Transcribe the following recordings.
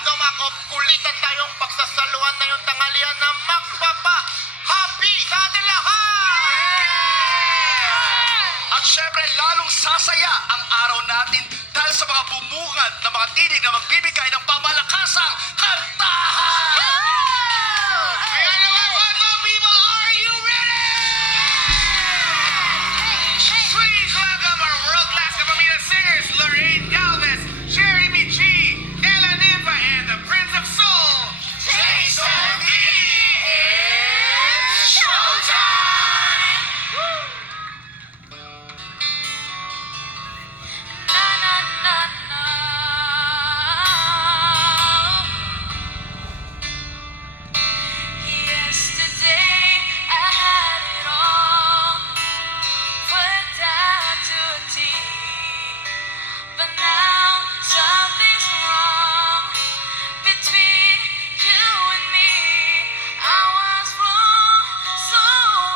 Dumakop, kulitan tayong pagsasaluhan na yung tanghalian na magpapa-happy sa atin lahat! At syempre, lalong sasaya ang araw natin dahil sa mga bumungad na mga tinig na magbibigay ng pamalakasang kantahan! Kaya naman, one more people, are you ready? Please welcome our world-class Kapamilya singers, Lorraine Galvez, Jeremy G, Ella Niva, and the Prince of Soul, Jason B. It's showtime! Na na na na. Yesterday I had it all worked out to a T, but now something's wrong between you and me. I was wrong, so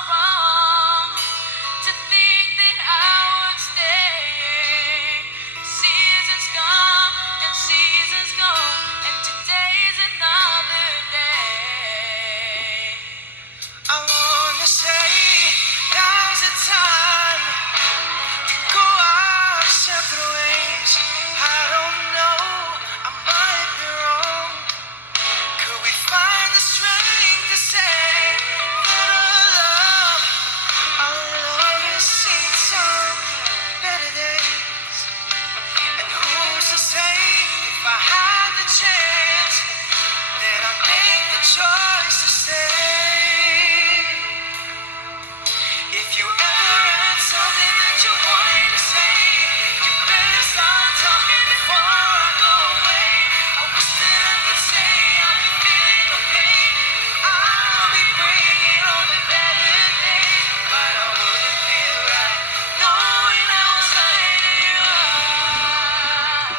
wrong to think that I would stay. Seasons come and seasons go, and today's another day. I wanna say now's the time to go our separate ways. I don't know, I might be wrong. Could we find the strength to say that our love has seen some better days? And who's to say if I had the chance that I'd make the choice to stay? If you ever had something that you wanted to say, you better start talking before I go away. I wish that I could say I'll be feeling okay. I'll be bringing on the better days, but I wouldn't feel right knowing I was letting you out.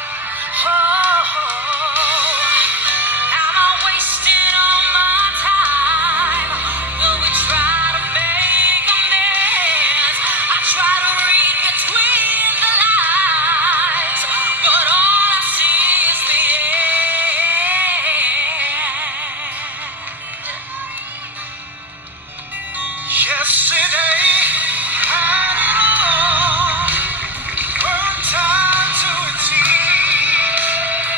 Am I wasting all my time? Will we try to make amends? I try to read between the lines, but all I see is the end. Yesterday, had it all, worked out to a T,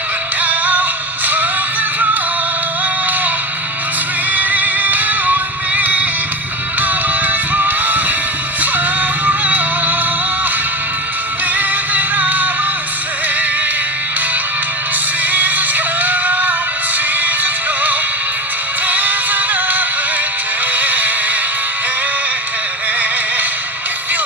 but now something's wrong between you and me. I was wrong, so wrong, think that I would say. Seasons come and seasons go, today's another day. If you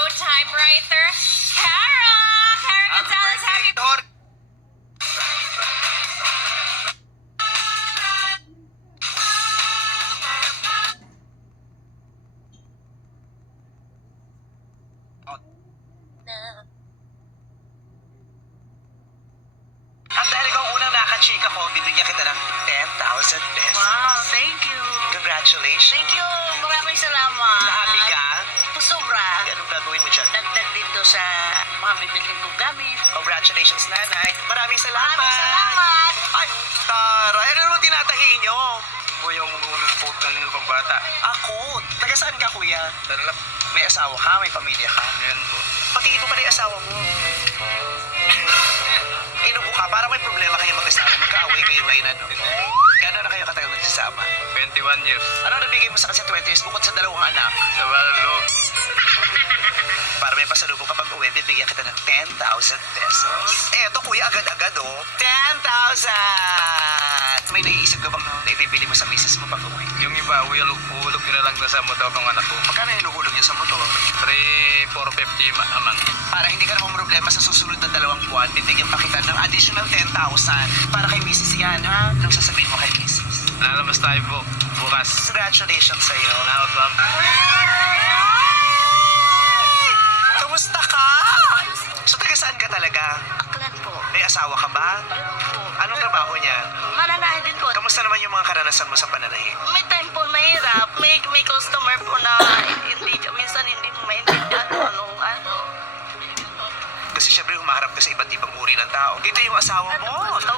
Showtime writer, Kara! Kara Gonzalez, happy Tor- At dahil ikaw ang unang nakachika ko, bibigyan kita ng 10,000 pesos. Wow, thank you. Congratulations. Thank you. Maraming salamat. Happy ka? Sobra. Anong gagawin mo dyan? Dagdag dito sa mga bibilhin kong gamit. Congratulations, nanay. Maraming salamat. Maraming salamat. Ay, Tara, ano naman tinatahi nyo? Ako yung unang quote ng ibang bata. Ako? Taga saan ka, kuya? Tarlac. May asawa ka? May pamilya ka? Yan po. Patingin mo pala yung asawa mo. Inubo ka, parang may problema kayo mag-asawa. Magkaaway kayo ngayon, ano? Gano'n na kayo katagal nagsasama? 21 years. Ano nabigay mo sa kasi 20 years bukod sa dalawang anak? Sa Balog. Para may pasalubong kapag uwi, bibigyan kita ng 10,000 pesos. Eto, kuya, agad-agad, oh. 10,000! May naiisip ka bang ibibili mo sa misis mo pag uwi? Yung iba, uhulog nila lang na sa motor ng anak ko. Magkano hinuhulog niya sa motor? 3,450 a month. Para hindi ka naman problema sa susunod na 2 buwan, bibigyan pa kita ng additional 10,000 para kay misis yan, ha? Anong sasabihin mo kay misis? Lalabas tayo po. Bukas. Congratulations sa'yo. Salamat, ma'am. Kamusta ka? So, taga saan ka talaga? Aklan po. May asawa ka ba? Meron po. Anong trabaho niya? Mananahe din po. Kamusta naman yung mga karanasan mo sa pananahi? May time po mahirap. May customer po na minsan hindi mo maintindihan kung ano. Kasi syempre humaharap ka sa iba't ibang uri ng tao. Ito yung asawa mo.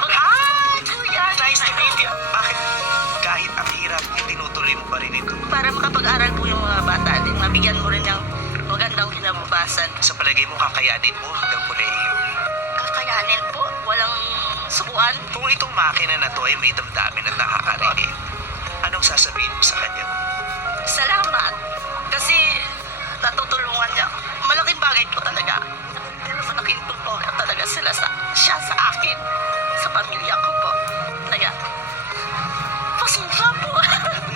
Ay, kuya. Nice to meet you. Bakit kahit ang hirap, tinutuloy mo pa rin ito? Para makapag-aral po yung mga bata din. Mabigyan mo rin ng magandang kinabukasan. Sa palagay mo, kakayanin mo hanggang kolehiyo. Kakayanin po. Walang subuan. Kung itong makina na to ay may damdamin at nakakarinig, anong sasabihin mo sa kanya? Salamat. Kasi natutulungan niya. Malaking bagay po talaga. Malaking tulong talaga siya sa akin. Sa pamilya ko po. Talaga. Pasensya po.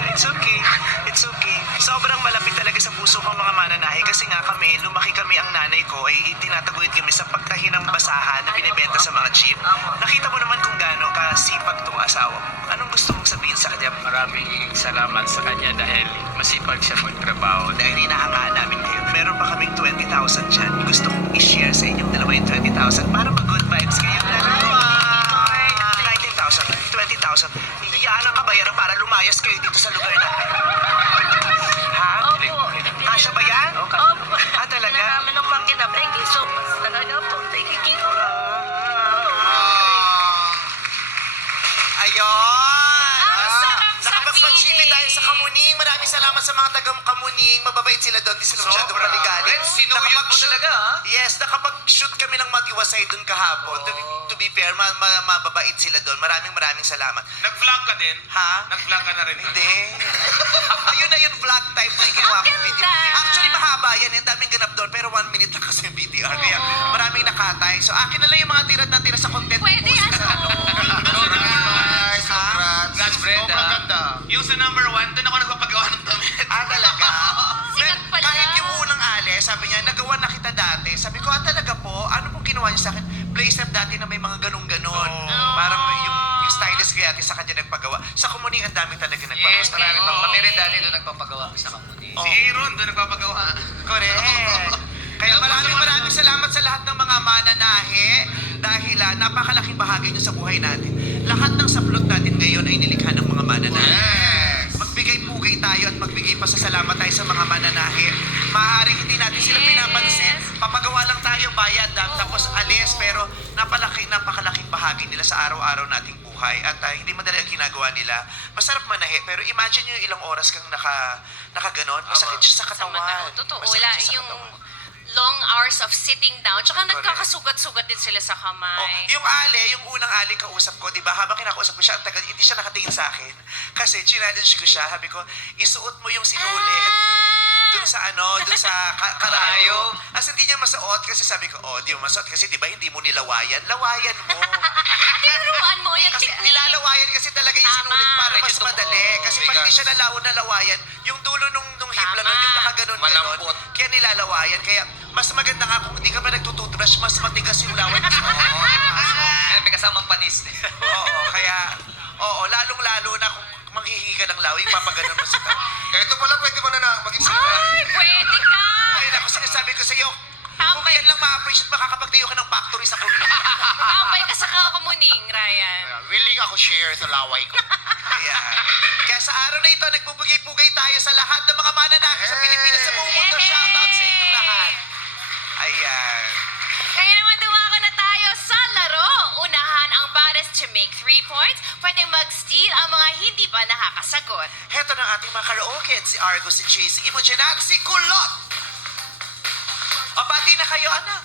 It's okay. It's okay. Sobrang malapit talaga sa puso ko ang mga mananahi kasi nga kami, lumaki kami ang nanay ko ay tinataguyod kami sa pagtahi ng basahan na binibenta sa mga jeep. Nakita mo naman kung gaano kasipag tong asawa mo. Anong gusto mong sabihin sa kanya? Maraming salamat sa kanya dahil masipag siya magtrabaho. Dahil hinahangaan namin kayo. Meron pa kaming 20,000 dyan. Gusto kong i-share sa inyong dalawa yung 20,000 para mag-good vibes kayo dalawa. 19,000, 20,000. Yan ang kabayaran para lumayas kayo dito sa lugar namin. Ha? Opo. Kasya ba yan? Opo. Ah, talaga? Namin ng pangkina. Thank you so much. Talaga po. Thank you. Ayun! Ang sarap Nakapagpag-chippy sabihin. tayo sa Kamuning. Maraming salamat sa mga taga-Kamuning. Mababait sila doon. Di sila masyadong paligalig. Sinuyod mo talaga, ha? Yes, nakapag-shoot kami ng Mag-iwasay doon kahapon. To be fair, mababait sila doon. Maraming salamat. Nag-vlog ka din? Ha? Nag-vlog ka na rin? Hindi. Ayun na yun, vlog type na yung ginawa Ang kong video. ganda. Actually, mahaba yan. Ang daming ganap doon. Pero 1 minute lang kasi yung VTR. Kaya maraming nakatay. So, akin na lang yung mga tira sa content. Pwede, Post ka na, ano? Congrats, Brenda. Sobrang ganda. Yung sa number 1, doon ako nagpapagawa ng damit. Ah, talaga? Sikat pala. Kahit yung unang ale, sabi niya, nagawa na kita dati. Sabi ko, talaga po? Ano pong ginawa niya sa akin? Playset dati na may mga ganun-ganon. Parang yung stylist ko yati sa kanya nagpagawa. Sa Kamuning, ang dami talaga nagpagawa. Yes, marami Oo. pang Kami rin dati doon nagpapagawa sa Kamuning. Si Aaron doon nagpapagawa. Correct. Kaya maraming salamat sa lahat ng mga mananahe dahil napakalaking bahagi nyo sa buhay natin. Lahat ng saplot natin ngayon ay nilikha ng mga mananahe. Magbigay-pugay tayo at magbigay pa sa salamat tayo sa mga mananahe. Maaaring hindi natin sila Yes. pinapansin. Papagawa lang tayo, bayad tapos alis. Pero napakalaking bahagi nila sa araw-araw nating buhay. At hindi madali ang ginagawa nila. Masarap manahe. Pero imagine nyo ilang oras kang nakaganon. Masakit siya sa Sa katawan. mata. Totoo. Masakit Wala siya sa yung katawan. long hours of sitting down. Tsaka Correct. nagkakasugat-sugat din sila sa Oh, kamay. yung ale, yung unang ale kausap ko, di ba? Habang kinakausap ko siya, ang tagal, hindi siya nakatingin sa akin. Kasi challenge ko siya, sabi ko, isuot mo yung sinulit. Dun sa karayo. As hindi niya masuot kasi sabi ko, di mo masuot kasi di ba hindi mo nilawayan? Lawayan mo. Tinuruan mo yung Kasi technique. nilalawayan kasi talaga yung Tama. sinulit para mas Medyo madali. Kasi pag hindi siya nalawan, yung dulo nung hibla nun, yung nakaganon-ganon. Malambot. Kaya yan nilalawayan. Kaya mas maganda nga kung hindi ka pa nagtututbrush, mas matigas yung laway. Kaya may kasamang panis. Oo, lalong-lalo na kung manghihiga ng laway, papaganon mo sa tao. Kaya ito pala, pwede mo na maging Ay, pwede ka! Ayun ako, sinasabi ko sa iyo, kung Tambay. yan lang ma-appreciate, makakapagtayo ka ng factory sa Korea. Tambay ka sa kakamuning, Ryan. Willing ako share sa laway ko. Ayan. Kaya sa araw na ito, nagbubugay-pugay tayo sa lahat ng mga mananakit sa Pilipinas sa buong mundo. Yay! Shoutout sa inyong lahat. Ayan. Kaya naman dumako na tayo sa laro. Unahan ang baddest to make 3 points. Pwedeng mag-steal ang mga hindi pa nakakasagot. Heto na ang ating mga karaoke. Si Argo, si Jay, si Imogen at si Kulot. Pabati na kayo, anak.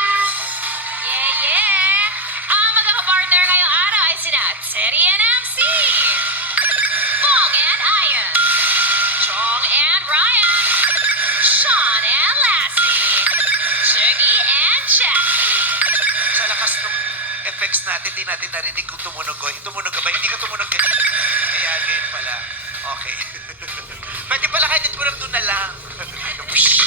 Yeah, yeah! Ang magkakapartner ngayong araw ay sina Teddy and MC, Bong and Ian, Chong and Ryan, Sean and Lassie, Jiggy and Jackie. Sa lakas ng effects natin, di natin narinig kung tumunog ko. Tumunog ka ba? Hindi ka tumunog ka. Ayan, ganyan pala. Okay. Pwede pala kahit tumunog doon na lang. Psh!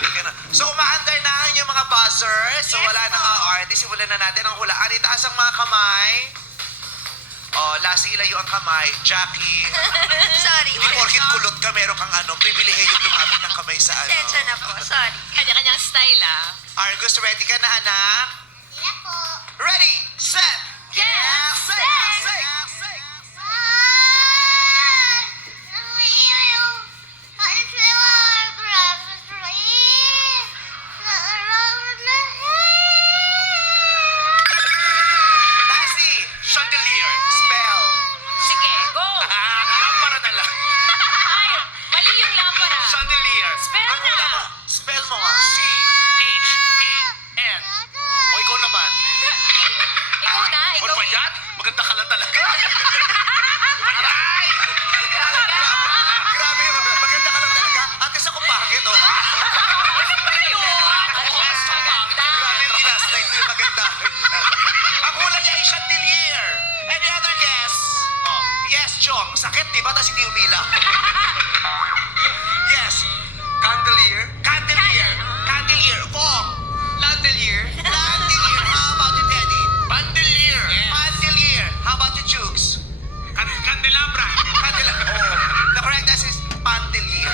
Ganyan na. So, umaandar na ang inyong mga buzzers. So, wala nang artist. Simulan na natin ang hulaan. Itaas ang mga kamay. Oh, Lassie, ilayo ang kamay. Jackie. Sorry. Hindi porkit kulot ka, meron kang pribilehiyong lumapit ng kamay sa ano. na po, sorry. Kanya-kanyang style, ah. Argus, ready ka na, anak? Ready, set, Yes, sing, sing. sing, sing. Lassie, Chandelier. spell. Sige, go! Lampara na lang. Ay, mali yung lampara. Chandelier. Spell Ang na! hula mo, spell mo nga. C-H-A-N. O ikaw naman. Ikaw na, O ikaw. ba yan? Maganda ka lang talaga. Aray! Grabe, maganda ka lang talaga. Atis ako pangit, oh. Grabe yung kinasnight mo yung maganda. Ang hula niya ay chandelier. Any other guess? Oh, yes, Chong. Sakit, di ba? Tapos hindi umila. Yes. Candelier. Candelier. Candelier. Fong. Landelier. Candelier. How about you, Teddy? Bandelier. Candelier. How about you, Jukes? Candelabra. Candelier. Oh, the correct answer is pandelier.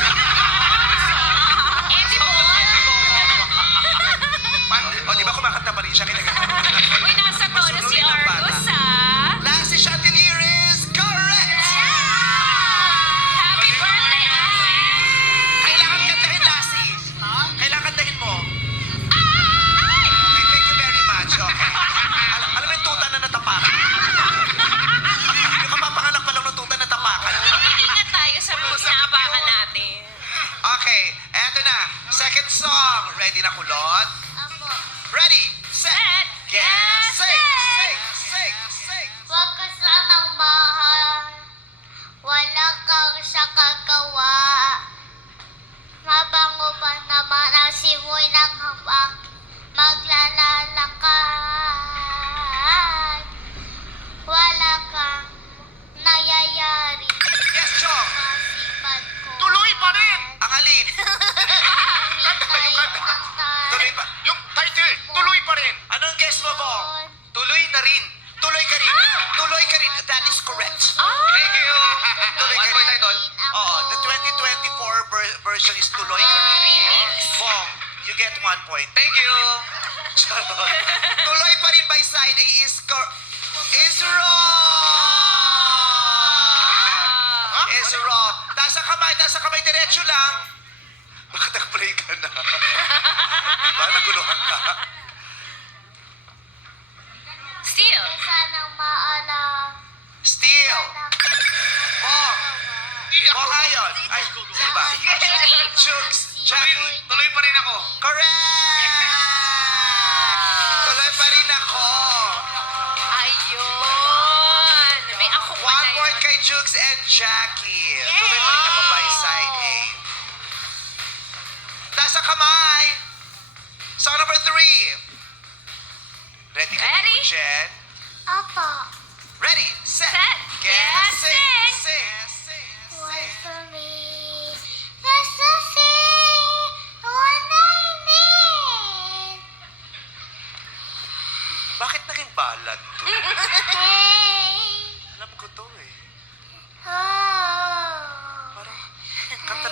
Edible. O, di ba kumakanta pa rin siya? Uy, nasa tono si Argus, ah. Lassie, chandelier is correct! Happy birthday, Ian! Kailangan kantahin, Lassie. Kailangan kantahin mo. Ay! Okay, thank you very much. Okay. Alam mo yung tuta na natapakan? Yung kapapanganak pa lang ng tuta na tapakan. Mag-iingat tayo sa mga sinaapakan natin. Okay, eto na. Second song. Ready na, kulot? Ready, set, Get, sing, sing, sing, sing. Huwag ka sanang mahal, wala kang sa kagawa. Mabango pa naman ang simoy ng hawak, maglalakad. Wala kang nayayari, Yes, Chong. masipag ko. Tuloy pa rin. Ang alin? Hintay ng Tuloy pa. Yung title, tuloy pa rin. Anong guess mo, Bo? taon. Tuloy na rin. Tuloy ka rin. Tuloy ka rin. That is correct. Thank you. Tuloy ka One point rin. title. Oh, the 2024 version is Tuloy ka rin. Remix. Bong, you get 1 point. Thank you. Tuloy pa rin by side A is wrong! Is wrong. Taas ang kamay, diretso lang. Bakit nag-play ka na? Diba, naguluhan ka? Steal. Sanang maalam, Steal. Bong. Bong ayon. Ay, diba? Chugs. Jackie. Tuloy pa rin ako. Correct! Tuloy pa rin ako. Ayun. May ako pa 1 na point yun. kay Jukes and Jackie. Tuloy pa rin ako by side A. Taas ang kamay. Song number 3. Ready ka, Ready? Jen? Apa. Ready, set, Set, get, get, sing, sing. sing.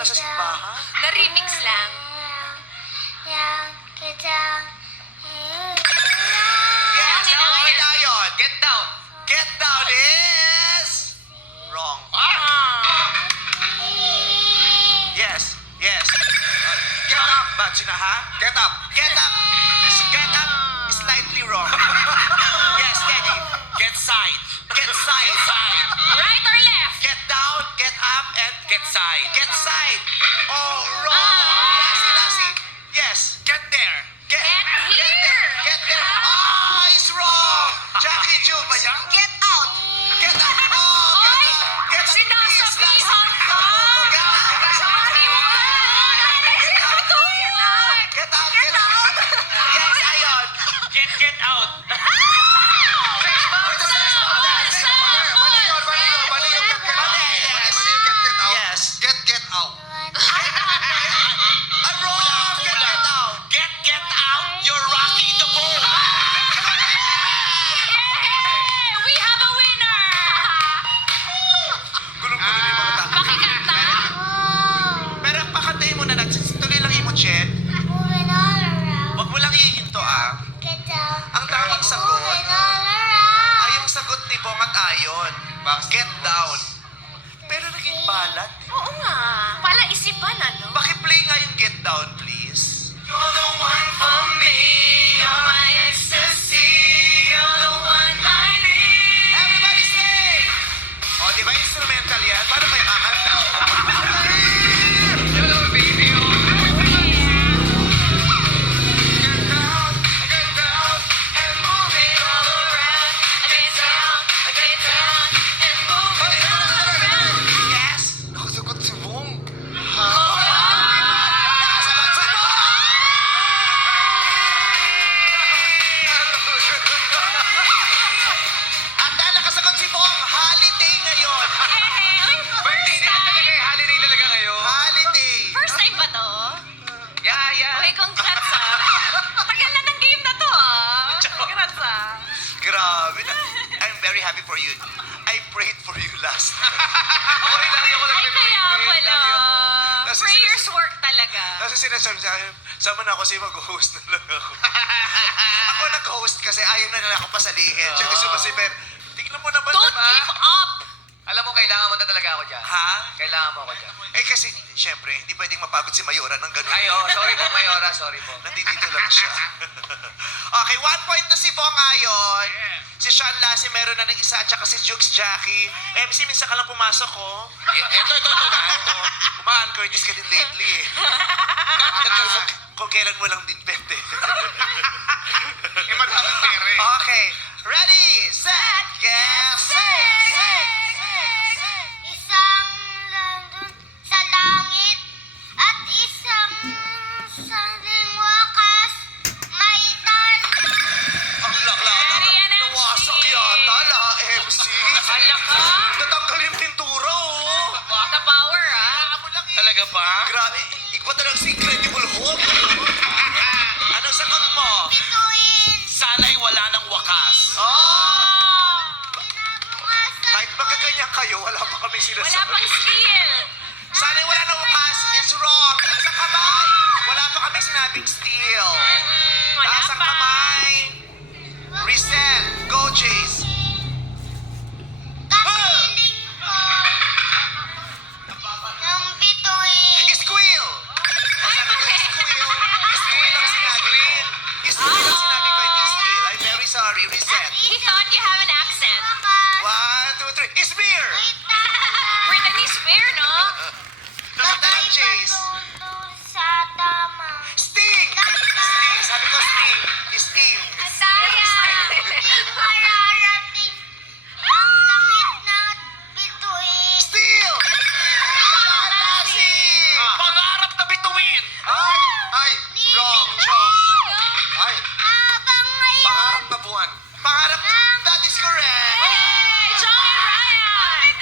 nasa simbahan? Na-remix lang. Yang kita. Yes, okay na yun. Get down. Get down is... Wrong. Yes, yes. Get up. Ba't sina ha? Get up. Get up. Get up. Slightly wrong. Yes, Teddy. Get side. Get side. Side. Right or left? Get down, get up, and Get side. get side. Oh, wrong. Lassie. Yes. Get there. Get here. Get there. Oh, it's wrong. Jackie Jukes. Get out! Get up. Oh, Oy! get up. Get up. Sinasabihan Please, ka! Lassie. Get up. Sorry mo ka! Get out. Get out. Yes, ayun. Get out. Yes. Get out. I'm wrong. Get out. Get out. You're rocking the boat. We have a winner! Gulong-gulo na yung mga tao. Pakikanta. Pero pakantayin mo na natin. Tuloy lang mo, Jen. Moving all around. Huwag mo lang ihinto, ah. Get down. Ang tamang sagot Moving all around. ay yung sagot ni Bong at Ayon. Get down. Pero naging balat. Oo nga. Pala isipan, ano? Paki-play nga yung get down, please. You're the one for me. You're my ecstasy. You're the one I need. Everybody sing! O, di ba instrumental yan? Paano kayo kakanta? Hello, baby. Get down, and move it all around. Get down, and move it all around. Yes! Nakasagot si Bong. Sagot si Bong! At dahil nakasagot si Bong, holiday ngayon. Birthday nila talaga eh. Holiday talaga ngayon. Holiday. First time ba to? Yeah. Okay, congrats ah. Tagal na ng game na to ah. Congrats ah. Grabe na. I'm very happy for you. I prayed for you last night. Okay lang yung Ay, kaya pala. Kasi Prayers work talaga. Kasi sinasabi sa akin, sama na ako kasi mag-host na lang ako. Ako nag-host kasi ayaw na nila ako pasalihin. Siya gusto masipin. Tignan mo naman Don't naman. give up. Alam mo, kailangan mo na talaga ako dyan. Ha? Kailangan mo ako dyan. Eh kasi, syempre, hindi pwedeng mapagod si Mayora ng ganun. Ay, sorry po, Mayora. Sorry po. Nandito lang siya. Okay, 1 point na si Bong Ayon. Si Sean Lassie meron na ng isa, at saka si Jukes Jackie. MC, minsan ka lang pumasok, oh. Ito na. Ito, uma-encourage ka din lately, eh. Kung kailan mo lang din pwede. Eh, madaming pere. Okay, ready, set, get, sing! Isang nandun sa langit at isang sa wakas may Ang laklada na, Ariana MC. nawasak yata, la MC. Hala ka. Natanggal yung pintura, oh. The power ah. Talaga ba? Grabe, ikaw talagang si Incredible Hulk. Anong sagot mo? bituin. Sana'y wala ng wakas. Oh! Kinabukasan Kahit magkaganyan kayo, wala pa kami Wala sinasabi. pang skill. Sana'y wala na wakas is wrong. Taas ang kamay. Wala pa kami sinabing steal. Wala Taas ang pa. kamay. Reset. Go, Chase. kapiling ko ng bituin. Squeal. Ay, mali. Squeal ang sinabi ko. Squeal ang sinabi ko, hindi steal. I'm very sorry. Reset. He thought you have an accent. Wakas 1, 2, 3. Smear. may tama. Brittany Spear, no? Kapitan Chase. Patungtong sa tama. Sting. Sting. Sabi ko Sting. Sting. Saya. Di mararating ang langit na bituin. Steal. Sean Lassie. Pangarap na bituin. Ay! Wrong! Wrong! Ay! Habang ngayon Pangarap na buwan. Pangarap. That is correct. John Ryan.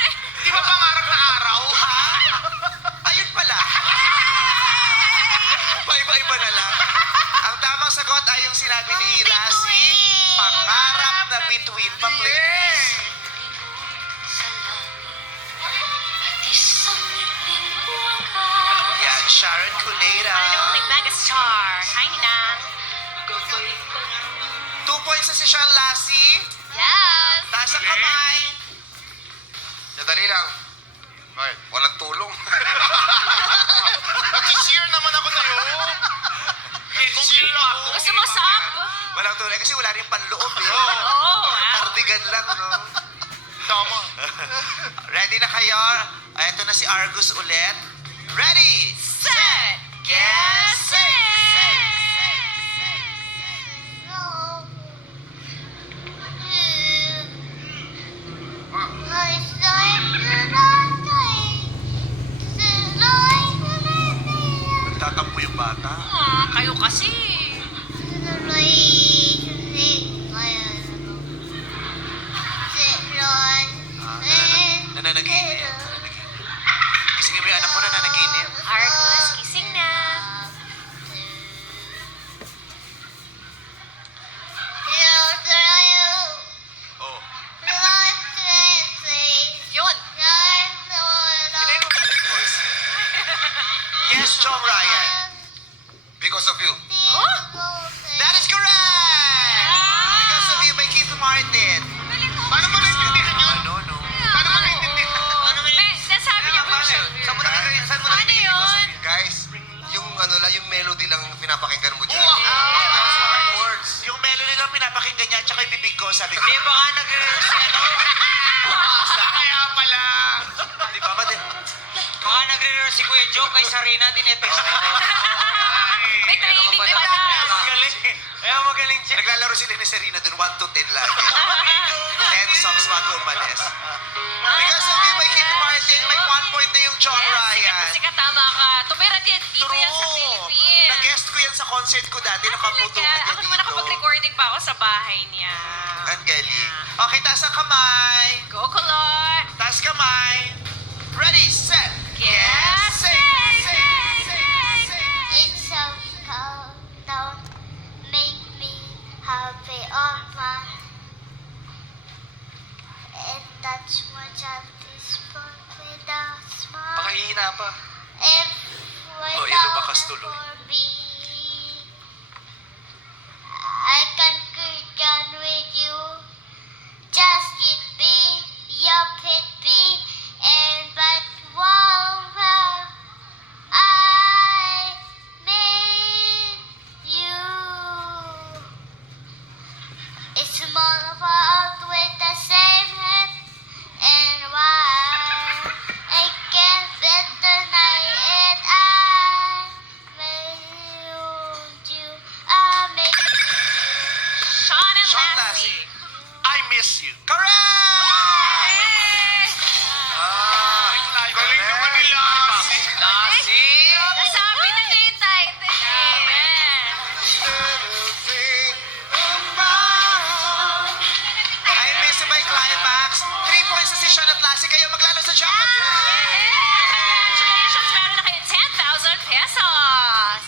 Di ba pangarap na araw? Ha? Ayun pala. Paiba-iba na lang. Ang tamang sagot ay yung sinabi ni Lassie. Pangarap na bituin pa, please. Isang ngipin wakas. Sharon Cuneta. Hello, megastar. Hi, Nina. 2 points na si Sean Lassie. Yes. Taas ang kamay. Nadali lang. Bakit? Walang tulong. Nag-share naman ako sa'yo. Nag-share ako. Gusto mo sub? Walang tulad kasi wala rin panloob eh. Oo. Cardigan lang, no? Tama. Ready na kayo? Ito na si Argus ulit. Ready! Set. Get set. Nagtatampo yung bata. Kayo kasi. Nananaginip. Gisingin mo yung anak mo na nananaginip. Argus, gising na. Oh. Yun. Pinayin mo ba yung voice? Yes, John Ryan. Because of you. That is correct! Because of you by Keith Martin. Paano mo naiintindihan yun? No. Paano mo naiintindihan? Nasabi niya ba siya? Saan mo nakikita? Saan mo Ano nakikita? yun? Guys, yung ano lang, yung melody lang pinapakinggan mo dyan. Oo. That's what words. Yung melody lang pinapakinggan niya at saka yung bibig ko, sabi ko. Di baka nag-rehearse si ano? Kaya pala. Di ba ba? Baka nagre-rehearse si Kuya Joe kay Sarina, dinetext na. May training Ano pa na. Magaling. Magaling siya. Naglalaro sila ni Serena dun, 1 to 10 lagi. 10 songs bago umalis. Because of you by Keith Martin, may 1 point na yung John Ryan. Sikat, tama ka. Tumira dito yan sa Philippines. Nag-guest ko yan sa concert ko dati. Nakaputo ka niya Ako naman dito. nakapag-recording pa ako sa bahay niya. Ang galing. Okay, taas ang kamay. Go, Color. Taas kamay. Ready, set, Get set. It's so cold, don't make me happy or mine. And that's much of this book without smile. Pakahihina pa. If Oh, without lumakas tuloy. for me, I can on with you. Just get be your pit be and but wow, I made you. It's all about with the same head and why I can't bet the night and I made you. I made Sean and Sean Lassie. Lassie. I miss you. Correct! Galing naman ni Lassie. Lassie! Nasabi na niya yung title. Amen. I miss you by Climax. 3 points na si Sean at Lassie. Kayo maglalo sa jackpot. Congratulations! Meron na kayo 10,000 pesos.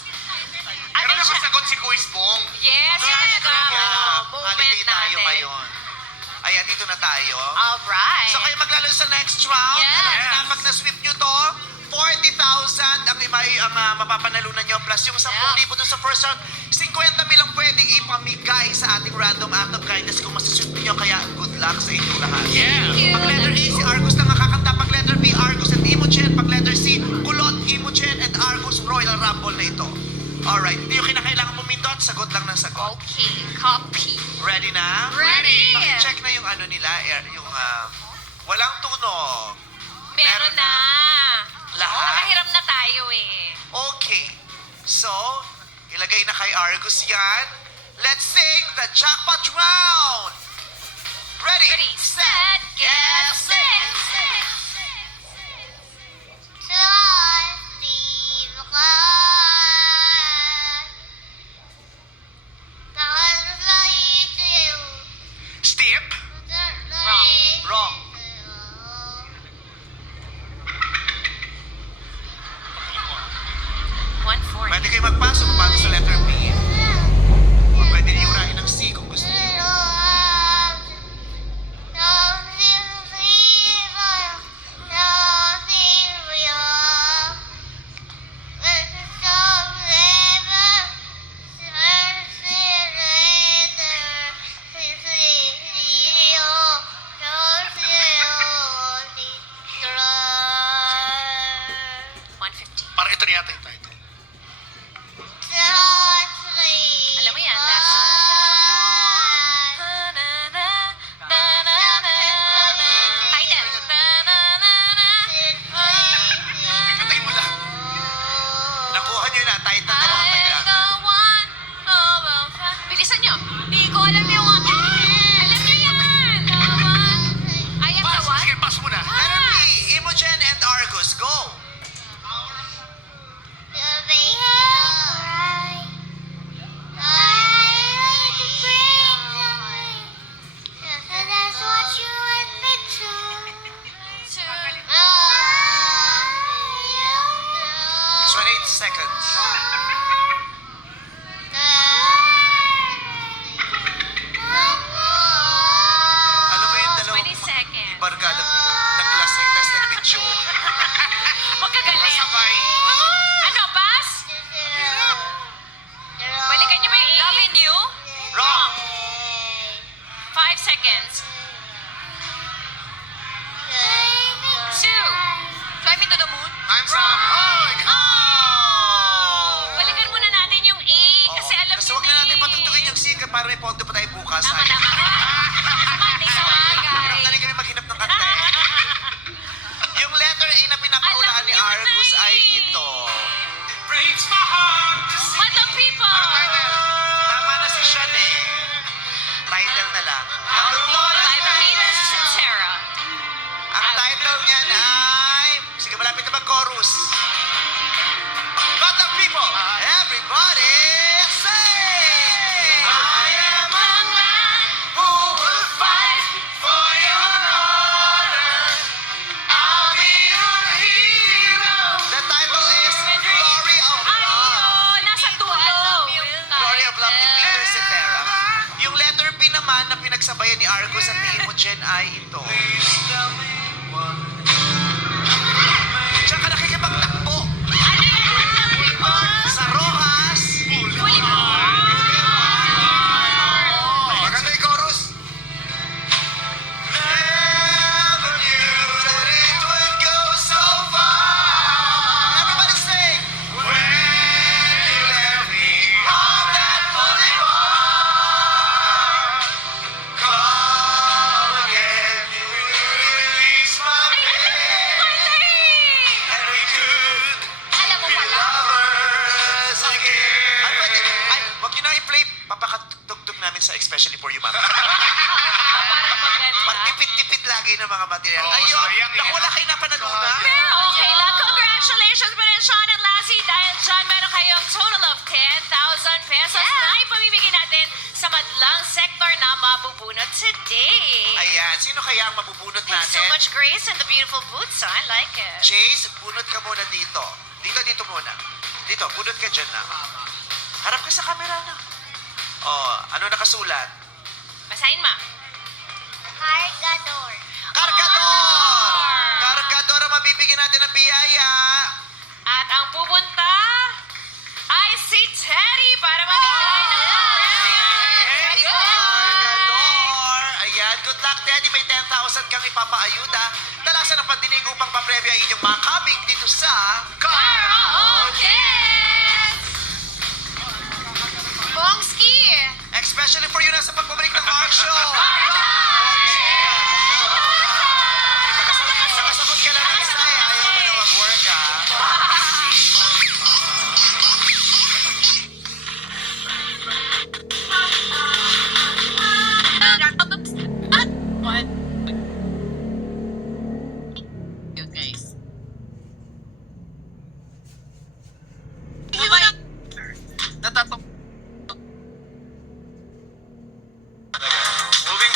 Pero Ano siya? nakasagot si Kuis Bong. Yes, yun talaga. Moment Holiday tayo natin. ngayon. Ayan, dito na tayo. Alright. So kayo maglalo sa next round. Yes. Alam niyo na, pag na-sweep nyo to, 40,000 ang mapapanalunan nyo. Plus yung 10,000 dun sa first round, 50,000 lang pwedeng ipamigay sa ating random act of kindness kung masasweep nyo. Kaya good luck sa inyong lahat. Thank you. Pag letter A, si Argus na makakanta. Pag letter B, Argus at Imogen. Pag letter C, Kulot, Imogen, and Argus Royal Rumble na ito. Alright, hindi yung kinakailangan pumindot. Sagot lang ng sagot. Okay, copy. Ready na? Ready. Paki-check na yung ano nila, yung walang tunog. Meron na. Lahat? Nakahiram na tayo eh. Okay. So, ilagay na kay Argus yan. Let's sing the jackpot round. Ready? Ready, set, get, set. Step. Wrong. 140. Pwede kayo magpasok kung bago sa letter B. O pwede niyo urahin ng C kung gusto niyo. Victory yata yung title. Alam mo yan, last. Title. Katay mo lang. Nakuha nyo na, title na lang. Bilisan nyo. Hindi ko alam yung... Alam nyo yan. I am the Pass! one. Sige, pass mo na. Letter B, Imogen and Argus, go! That's what you admit to. 28 seconds. Alam mo yung dalawang 20 seconds. barkada naglasing, tapos nagbidyo. Magkagaling. Sabay. Ano, pass? Balikan niyo ba yung Loving You? Wrong! 5 seconds. 2. Fly me to the moon. Time's up. Oh, my God. Oh! Balikan muna natin yung A kasi alam Kasi niyo huwag na natin patugtugin yung siga para may pondo pa tayo bukas. Tama, Sayang. tama. Monday sa Hirap na bagay. rin kami maghinap ng kanta eh. Yung letter A na pinapaulaan ni Alam niyo Argus na ay eh. ito. Breaks my heart to see Madlang people. Ano title? Tama na si Sean eh. Title na lang. By Peter Cetera. Ang title niyan ay... Sige, malapit na mag-chorus. But the people, everybody say, I am a man who will fight for your honor. I'll be your hero. The title is Glory of Love. Ay, nasa dulo. Glory of Love ni Peter Cetera. Yung letter B naman na pinagsabayan ni Argus at ni Imogen ay ito. Tsaka nakikipagtakbo sa Rojas. Maganda yung chorus. Never knew that it would go so far. Everybody sing. When you left me on that boulevard, come again, you release my pain, and we could Alam mo be pala. lovers again. Ay, pwede. Ay, wag yun na i-play. Papakatugtog namin sa Especially For You, Mama. Parang maganda. Magtipid-tipid lagi ng mga material. Oo, Ayun, sayang eh. naku, wala kayo napanalunan. Pero okay lang. Congratulations pa rin, Sean and Lassie. Dahil dyan, meron kayong total of 10,000 pesos na ipamimigay natin sa madlang sektor na mabubunot today. Ayan, sino kaya ang mabubunot Thanks so natin? much, Grace, and the beautiful boots. I like it. Chase, bunot ka muna dito. Dito muna. Dito, bunot ka dyan na. Harap ka sa camera na. Oh, ano nakasulat? Basahin ma. Cargador. Kargador! Kargador ang mabibigyan natin ng biyaya. At ang pupunta ay si Teddy para mamigay ng premyo. Teddy boy! Kargador! Ayan, good luck, Teddy. May 10,000 kang ipapaayuda. Dalasan ang pandinig upang papremyo ang inyong makabig dito sa... Karaoke! Bongski! Especially for you na sa pagbabalik ng Mark Show. Nakasagot ka lang ng isa eh. Ayaw mo na mag-work ha. You guys. Moving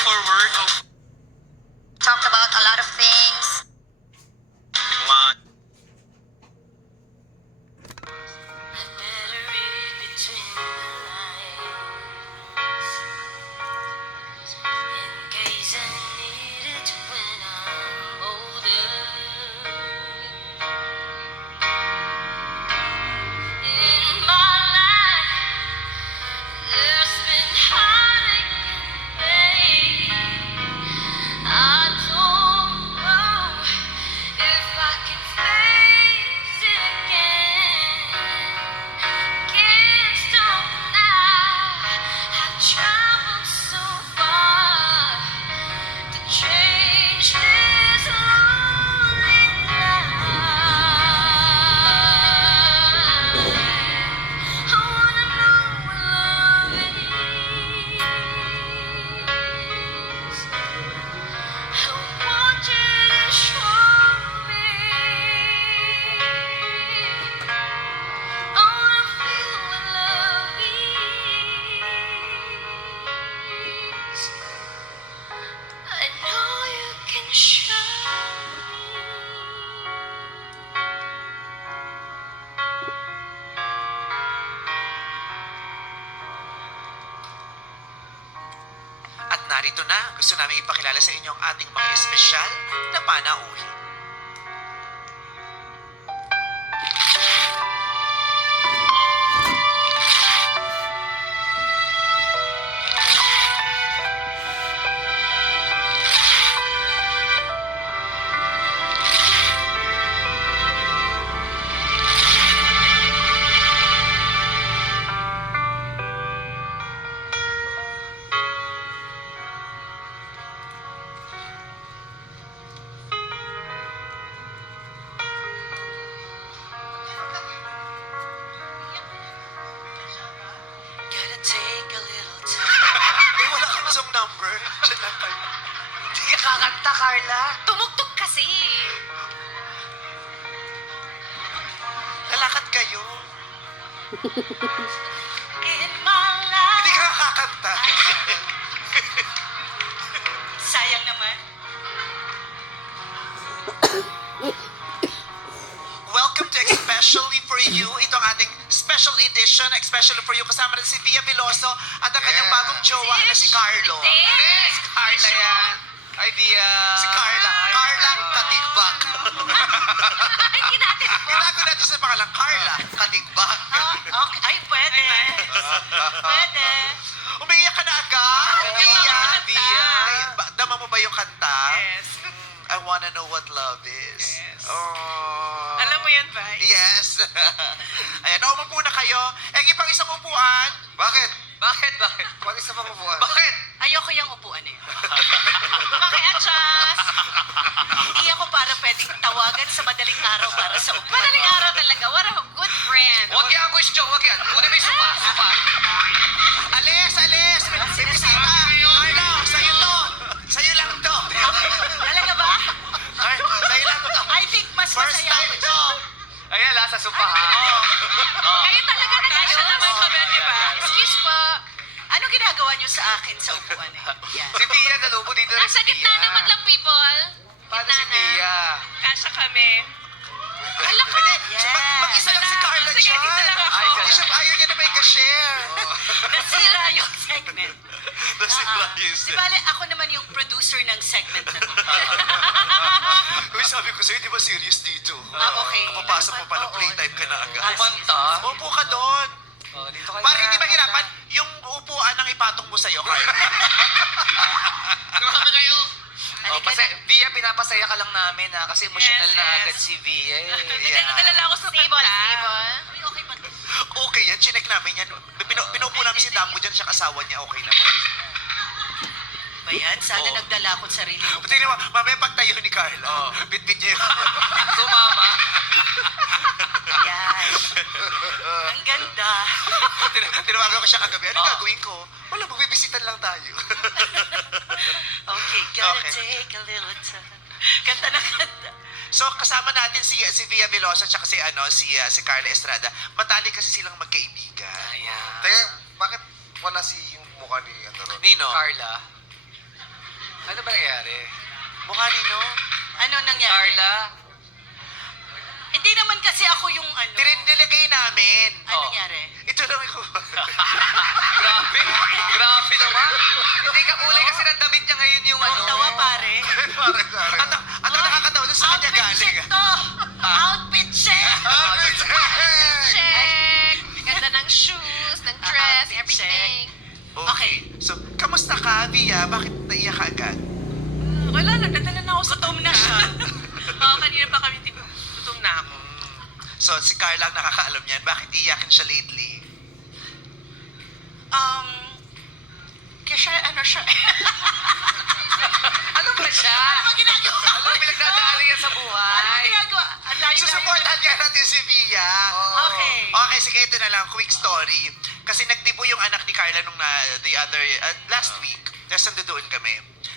narito na, gusto namin ipakilala sa inyo ang ating mga espesyal na panauhin. Gotta take a little time. Eh, wala kang song number. Diyan lang kayo. Hindi ka kakanta, Carla. Tumugtog kasi. Lalakad kayo. In my life. Hindi ka kakanta. Sayang naman. Welcome to Especially For You. Ito ang ating special edition, especially for you. Kasama rin si Via Veloso at ang kanyang Yeah. bagong jowa na si Carlo. Hindi. Si Carla yan. Ay, di Si Carla. Carla Katigbak. Hindi natin po. Tinago natin sa pangalan, Carla Katigbak. Okay. Ay, pwede. Pwede. Umiiyak ka na agad. Umiiyak. Via. Dama mo ba yung kanta? Yes. I wanna know what love is. Yes. Oh. Alam mo yan, ba? Yes. Ayan, umupo na kayo. Pang isang upuan. Bakit? Bakit? Bakit? Mag-isa pang upuan. Bakit? Ayoko yung upuan eh. Paki-adjust. Hindi ako para pwedeng tawagan sa madaling araw para sa upuan. Madaling araw talaga. What a good friend. Huwag yan, question. Huwag yan. Kunin mo yung supa. Supa. Alis, alis. May bisita. Carlo, sa'yo to. Sa'yo lang to. Talaga ba? Ay, sa'yo lang to. I think mas First masaya time ako. to. Ayan, lasa supa. ha? Kayo talaga nag-ayos naman kami, di ba? Excuse po. Ano ginagawa niyo sa akin sa upuan eh? Yan. Si Tia, nalubo dito rin Nasa si gitna Tia. naman lang, people. Paano Gitna si na. Tia? Kasya kami. Hala ka. Mag-isa lang si Carla Sige, dyan. dito lang ako. Ay, Hindi siya, ayaw niya na may ka-share. Nasira yung segment. Nasira yung Di bale, ako naman yung producer ng segment na to. Uy, sabi ko sa'yo, di ba serious dito? Okay. Papasok mo pala, Oo. playtime ka na agad. Kumanta? Upo ka doon. Oh, dito kayo. Para hindi mahirapan, yung upuan ang ipatong mo sa'yo, Carla. Grabe kayo. Oh, Halika kasi, na. Via, pinapasaya ka lang namin ha, kasi emotional Yes, na yes. agad si Via. Nadala ako sa stable. Stable. Uy, okay ba? Okay yan, chinek namin yan. Pinupo namin si Dambo dyan, siya kasawa niya, okay naman. Ba yan? Sana Oo. nagdala ko sarili ko. Tingnan mo, mamaya pagtayo ni Carla, Oo. bit-bit niya yung... Sumama. Yan. Ang ganda. Tinawagan ko siya kagabi, ano Oo. gagawin ko? Wala, magbibisitan lang tayo. Okay, gotta Okay. take a little time. Ganda na ganda. So kasama natin si Via Veloso at si Carla Estrada. Matalik kasi silang magkaibigan. Ayan. Teka, bakit wala si yung mukha ni ano ron? Nino, Carla. Ano ba nangyari? mukha nino. Ano nangyari? Carla. Hindi naman kasi ako yung ano. Nilagay namin. Ano Oh. nangyari? Ito lang ko. Grabe. Grabe naman. Hindi ka kulay kasi ng damit niya ngayon yung ano. Tawa pare. Parang sa akin. At ang nakakatawa doon sa kanya Outfit galing. check to! Outfit check! Check. Ganda ng shoes, ng dress, Outfit everything. Okay. So, kamusta ka, Via? Bakit naiyak ka agad? Wala, nagdadala na ako sa Gutom na siya. Oo, kanina pa kami gutom na ako. So, si Carla ang nakakaalam niyan. Bakit iyakin siya lately? Kaya siya, ano siya? Ano ba siya? Ano ba ginagawa? Ano ba pinagdadaanan niya sa Ano ba buhay? ginagawa? Ang layo-layo Susuportahan nga natin si Via. Okay. Okay, sige, ito na lang. Quick story. Kasi nagdibo yung anak ni Carla nung last week. Tapos nandoon kami.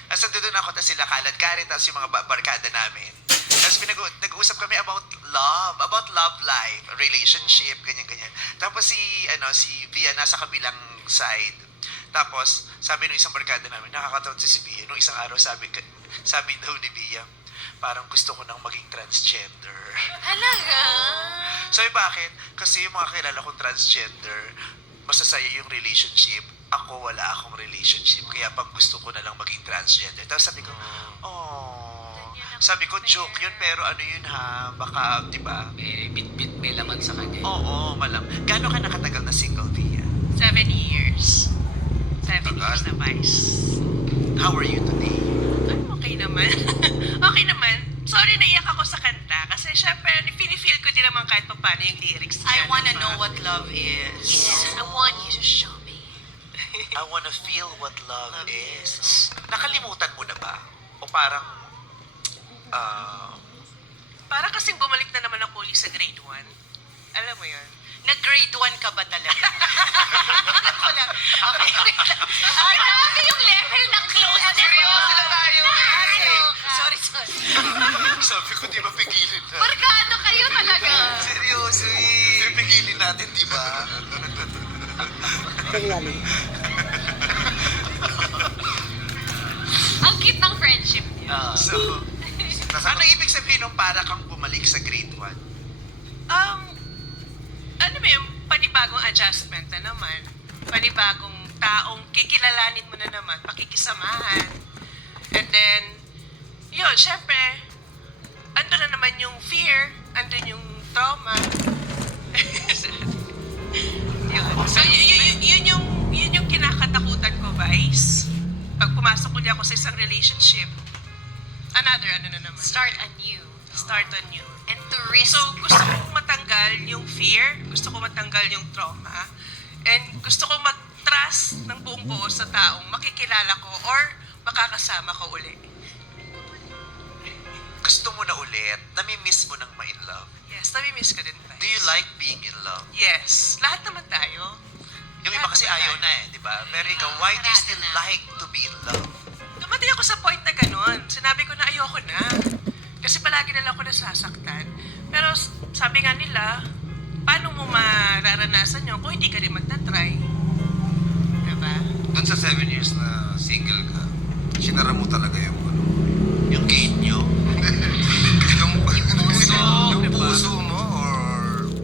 Tapos nandoon ako, tapos sila Kalad Kari, tapos yung mga barkada namin. Tapos nag-uusap kami about love life, relationship, ganyan-ganyan. Tapos si Via nasa kabilang side. Tapos, sabi ng isang barkada namin, nakakatawa si Via. Nung isang araw, sabi daw ni Via, parang gusto ko nang maging transgender. Halaga? Sabi bakit? Kasi yung mga kilala kong transgender, masasaya yung relationship. ako wala akong relationship, kaya pag gusto ko na lang maging transgender. Tapos sabi ko, oh, sabi ko, joke yun, pero ano yun ha, baka, di ba? May bit-bit, may laman sa kanya. Oo, malam. Gano'n ka nakatagal na single, Via? 7 years. 7 years na, Vice. How are you today? Okay naman. Okay naman. Sorry, naiyak ako sa kanta. Kasi syempre, pinifeel ko din naman kahit pa paano yung lyrics niya. I wanna diba? know what love is. Yes, I want you to show me. I wanna feel what love is. Nakalimutan mo na ba? O parang, Para kasing bumalik na naman ako ulit sa grade 1. Alam mo yun? Nag-grade 1 ka ba talaga? Ako lang. Okay. Ay, grabe yung level ng close. Seryoso na tayo. Sorry. sabi ko, di ba pigilin na? Barkado kayo talaga. Seryoso eh. Pigilin natin, di ba? Ang cute ng friendship niya. So, ano ibig sabihin nung para kang bumalik sa grade 1? Ano mo yung panibagong adjustment na naman. Panibagong taong kikilalanin mo na naman, pakikisamahan. And then, yun, syempre, andun na naman yung fear, andun yung trauma. Yun. So, yun yung kinakatakutan ko, Vice. Pag pumasok ulit ako sa isang relationship, another ano na naman. Start anew. Start anew. And to risk. So, gusto kong matanggal yung fear, gusto ko matanggal yung trauma, and gusto ko mag-trust ng buong buo sa taong makikilala ko or makakasama ko uli. Gusto mo na ulit, nami-miss mo nang ma-in love. Yes, nami-miss ko din, Vice. Do you like being in love? Yes, lahat naman tayo. Yung iba kasi ayaw na eh, di ba? Pero ikaw, why do you still like to be in love? Dumating ako sa point na ganun. Sinabi ko na ayoko na. Kasi palagi na lang ako nasasaktan. Pero sabi nga nila, paano mo mararanasan yun kung hindi ka rin magta-try? Diba? Doon sa 7 years na single ka, sinara mo talaga yung ano, Yung gate nyo? yung diba? puso mo or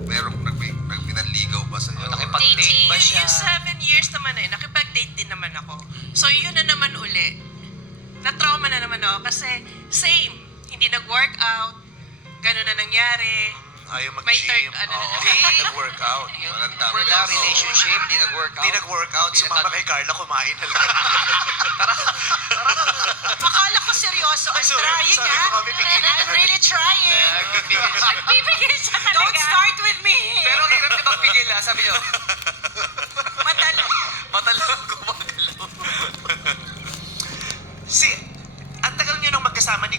merong nagpinanligaw ba sa'yo? Nakipag-date ba siya? Yung 7 years naman nakipag-date din naman ako. So yun na naman uli. Na-trauma na naman ako kasi same. Hindi nag-workout. Ganun na nangyari. Ayaw May third, mag-gym. ano na Oo, naman. hindi nag-workout. Walang tama. Wala relationship, di nag-workout. Hindi nag-workout, sumama kay Carla, kumain na lang. Akala ko seryoso. I'm Sorry, trying, sabi ha? ko kami, pigilin na I'm kami. really trying. Bibigyan siya talaga. Don't start with me. Pero ang hirap na magpigil sabi niyo. Madali. Matalang gumagalaw. Ang tagal nyo nung magkasama ni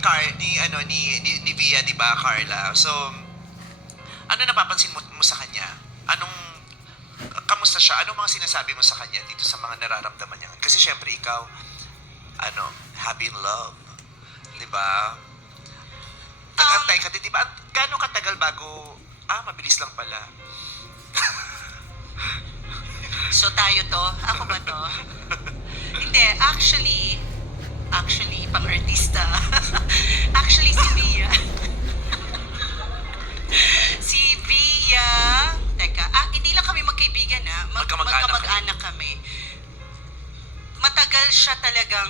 ni Via, di ba, Carla? So, ano napapansin mo sa kanya? Kamusta siya? Anong mga sinasabi mo sa kanya dito sa mga nararamdaman niya? Kasi syempre ikaw, happy in love. Di ba? Nag-antay ka din, di ba? Gano'ng katagal bago, mabilis lang pala. So tayo to? Ako ba to? Hindi, actually, pang-artista. Actually, si Bia. Teka, hindi lang kami magkaibigan, ha? Magkamag-anak kami. Matagal siya talagang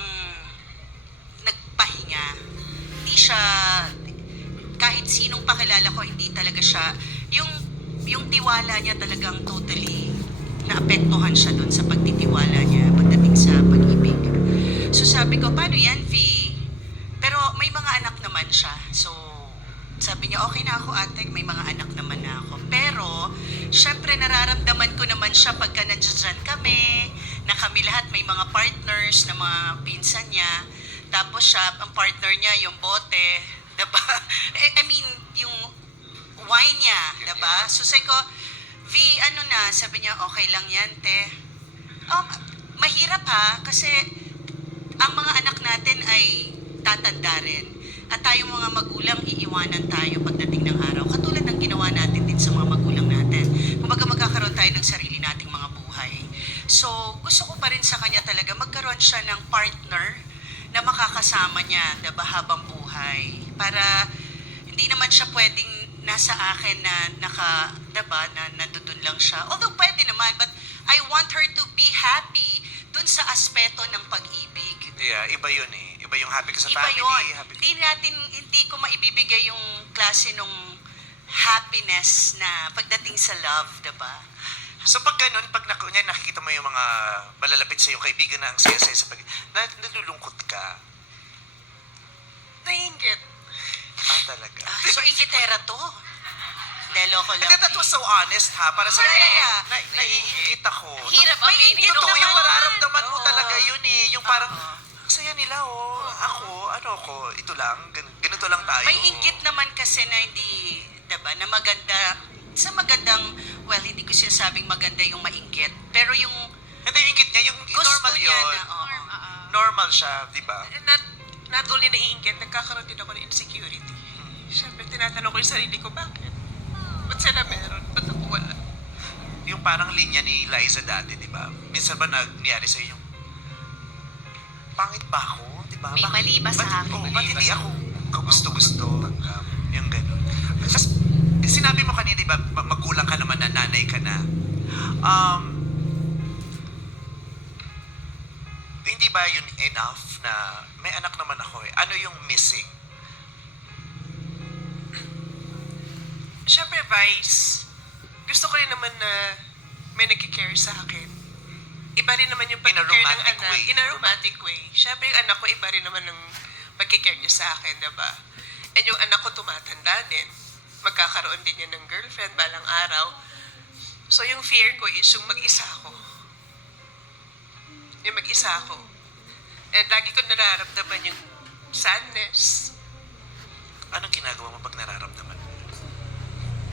nagpahinga. Hindi siya, kahit sinong pakilala ko, hindi talaga siya, yung tiwala niya talagang totally naapektuhan siya doon sa pagtitiwala niya pagdating sa pag-ibig. So sabi ko, paano yan, V? Pero may mga anak naman siya. So sabi niya, okay na ako ate, may mga anak naman na ako. Pero syempre nararamdaman ko naman siya pagka nandiyan kami, na kami lahat may mga partners na mga pinsan niya. Tapos siya, ang partner niya, yung bote, diba? I mean, yung wine niya, diba? So sabi ko, V, ano na? Sabi niya, okay lang yan, te. Mahirap ha, kasi ang mga anak natin ay tatanda rin. At tayong mga magulang, iiwanan tayo pagdating ng araw. Katulad ng ginawa natin din sa mga magulang natin. Kumbaga magkakaroon tayo ng sarili nating mga buhay. So, gusto ko pa rin sa kanya talaga magkaroon siya ng partner na makakasama niya, diba, habang buhay. Para hindi naman siya pwedeng nasa akin na diba, na nandoon ganun lang siya. Although pwede naman, but I want her to be happy dun sa aspeto ng pag-ibig. Yeah, iba yun eh. Iba yung happy ka sa Iba family. yun. Happy. Hindi ko maibibigay yung klase nung happiness na pagdating sa love, diba? So pag ganun, pag nakikita mo yung mga malalapit sa yung kaibigan na ang saya-saya sa nalulungkot ka. Naiingit. Talaga. So, ingitera to. Delo ko lang. And that was so honest ha, para sa Yeah. naiingit ako. Hirap May aminin. ingit Totoo naman. yung mararamdaman mo Oo. talaga yun eh. Yung parang, Oo. ang saya nila oh. Ako, ito lang, ganito lang tayo. May inggit naman kasi na hindi, diba, na maganda, sa magandang, well, hindi ko sinasabing maganda yung mainggit. Pero yung Hindi yung inggit niya, yung gusto normal niya yun. na, oo. Normal siya, di ba? And not only naiingit, nagkakaroon din ako ng insecurity. Siyempre, tinatanong ko yung sarili ko, bakit? Ba't sila meron? Ba't ako wala? Yung parang linya ni Liza dati, di ba? Minsan ba nangyari sa'yo yung, pangit ba ako? Di ba? May mali ba sa akin? Ba't hindi ako kagusto-gusto? Yung gano'n. Tapos, sinabi mo kanina, di ba, magulang ka naman na, nanay ka na. Hindi ba yun enough na may anak naman ako eh? Ano yung missing? Siyempre, Vice, gusto ko rin naman na may nag-care sa akin. Iba rin naman yung In a pag-care ng romantic anak. way. In a romantic way. Siyempre, yung anak ko, iba rin naman ng pag-care niya sa akin, diba? And yung anak ko tumatanda din. Magkakaroon din niya ng girlfriend balang araw. So, yung fear ko is yung mag-isa ako. Yung mag-isa ako. And lagi ko nararamdaman yung sadness. Anong ginagawa mo pag nararamdaman?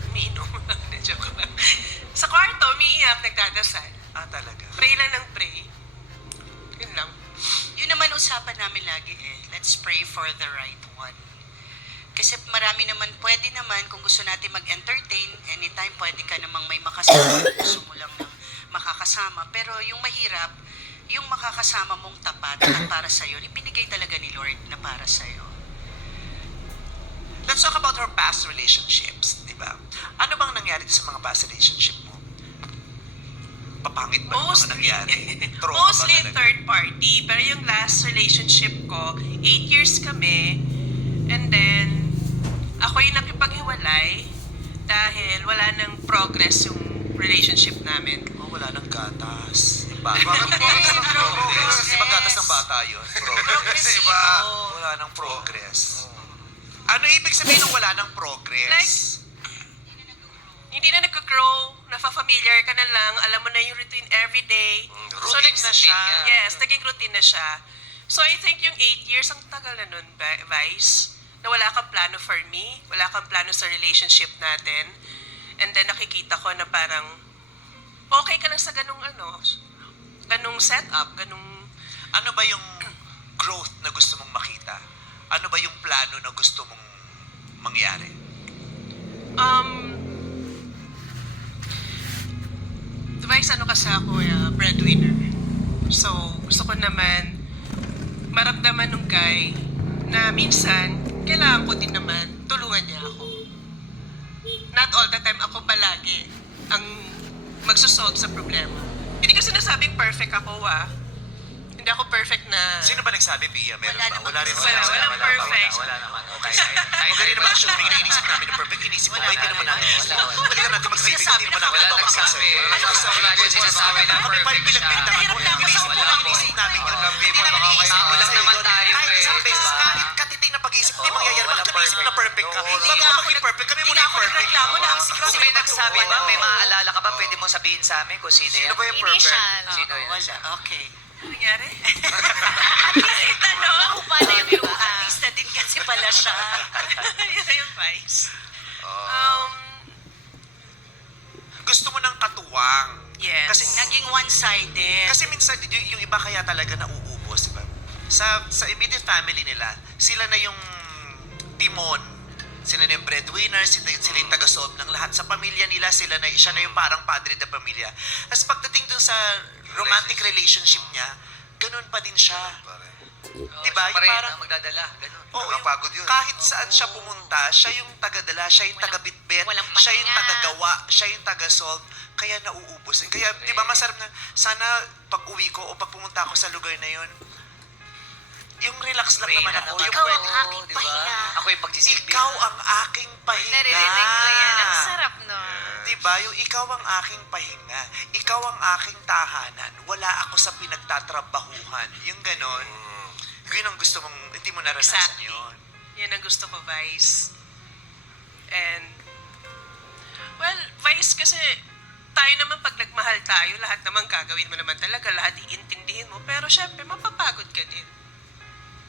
Umiinom lang. Joke lang. Sa kwarto, umiiyak, nagdadasal. Talaga. Pray lang ng pray. Yun lang. Yun naman usapan namin lagi eh. Let's pray for the right one. Kasi marami naman, pwede naman kung gusto natin mag-entertain, anytime pwede ka namang may makasama, gusto mo lang ng makakasama. Pero yung mahirap, yung makakasama mong tapat at para sa'yo, ibinigay talaga ni Lord na para sa'yo. Let's talk about her past relationships, di ba? Ano bang nangyari sa mga past relationship mo? Papangit ba yung mga nangyari? Trauma ba Mostly talaga? third party. Pero yung last relationship ko, 8 years kami. And then, ako yung nakipaghiwalay dahil wala nang progress yung relationship namin. Wala nang gatas. Diba? progress. Di ba gatas ng bata yun? Progress. Diba? Wala nang progress. Ano ibig sabihin ng wala nang progress? Hindi na nag-grow, nafa-familiar ka na lang, alam mo na yung routine everyday. Routine na siya. Yes, naging routine na siya. So I think yung 8 years, ang tagal na nun, Vice, na wala kang plano for me, wala kang plano sa relationship natin. And then nakikita ko na parang, okay ka lang sa ganung setup, Ano ba yung growth na gusto mong makita? Ano ba yung plano na gusto mong mangyari? Vice, kasi ako, breadwinner. So, gusto ko naman maramdaman ng guy na minsan, kailangan ko din naman tulungan niya ako. Not all the time ako palagi ang magsosolve sa problema. Hindi ko sinasabing perfect ako, Hindi ako perfect na... Sino ba nagsabi, Pia? Meron Wala ba? naman. Wala rin. Walang perfect. Wala naman. Okay. Huwag ka rin naman assuming na inisip namin na perfect. Inisip mo, hindi naman namin. Balik ka natin magkaibigan, hindi naman namin. Wala nagsabi. Wala din sinasabi na Kami pa rin perfect siya. pinagpinta. Hirap na ako sa Inisip mo lang, upo. inisip namin yun. Tao lang naman tayo Kahit eh. isang beses, kahit katiting na pag-iisip, hindi mangyayari. Bakit kami isip na perfect ka? Bago ka maging perfect, kami muna yung perfect. Reklamo na ang Kung may nagsabi ba, may maaalala ka ba, pwede mo sabihin sa amin kung sino yan? Sino ba yung perfect? Initial. Sino yun? Wala, okay. Ano nangyari? Ako pa na yung artista din kasi pala siya. Yun yung Vice. Gusto mo ng katuwang. Yes. Kasi Naging one-sided. Kasi minsan yung iba kaya talaga nauubos, diba? Sa immediate family nila, sila na yung timon. Sila na yung breadwinner, sila yung taga-solve ng lahat. Sa pamilya nila, siya na yung parang padre de pamilya. Tapos pagdating dun sa romantic relationship niya, ganun pa din siya. Diba? Yung Pare, parang, magdadala. Ganun. Nakakapagod yun. kahit saan siya pumunta, siya yung tagadala, siya yung tagabitbit, walang siya yung pahinga. tagagawa, siya yung taga-solve. kaya nauubos. Kaya, di ba, masarap na, sana pag uwi ko o pag pumunta ako sa lugar na yun, yung relax lang naman ako. Yung Ikaw ang pwede, aking pahinga. Ako yung pagsisilbi. ikaw ang aking pahinga. Naririnig ko yan. Ang sarap nun. Diba? Yung ikaw ang aking pahinga. Ikaw ang aking tahanan. Wala ako sa pinagtatrabahuhan. Yung ganon. Yun ang gusto mong, hindi mo naranasan Exactly. yun. Yan ang gusto ko, Vice. And, well, Vice kasi, tayo naman pag nagmahal tayo, lahat naman gagawin mo naman talaga, lahat iintindihin mo. Pero syempre, mapapagod ka din.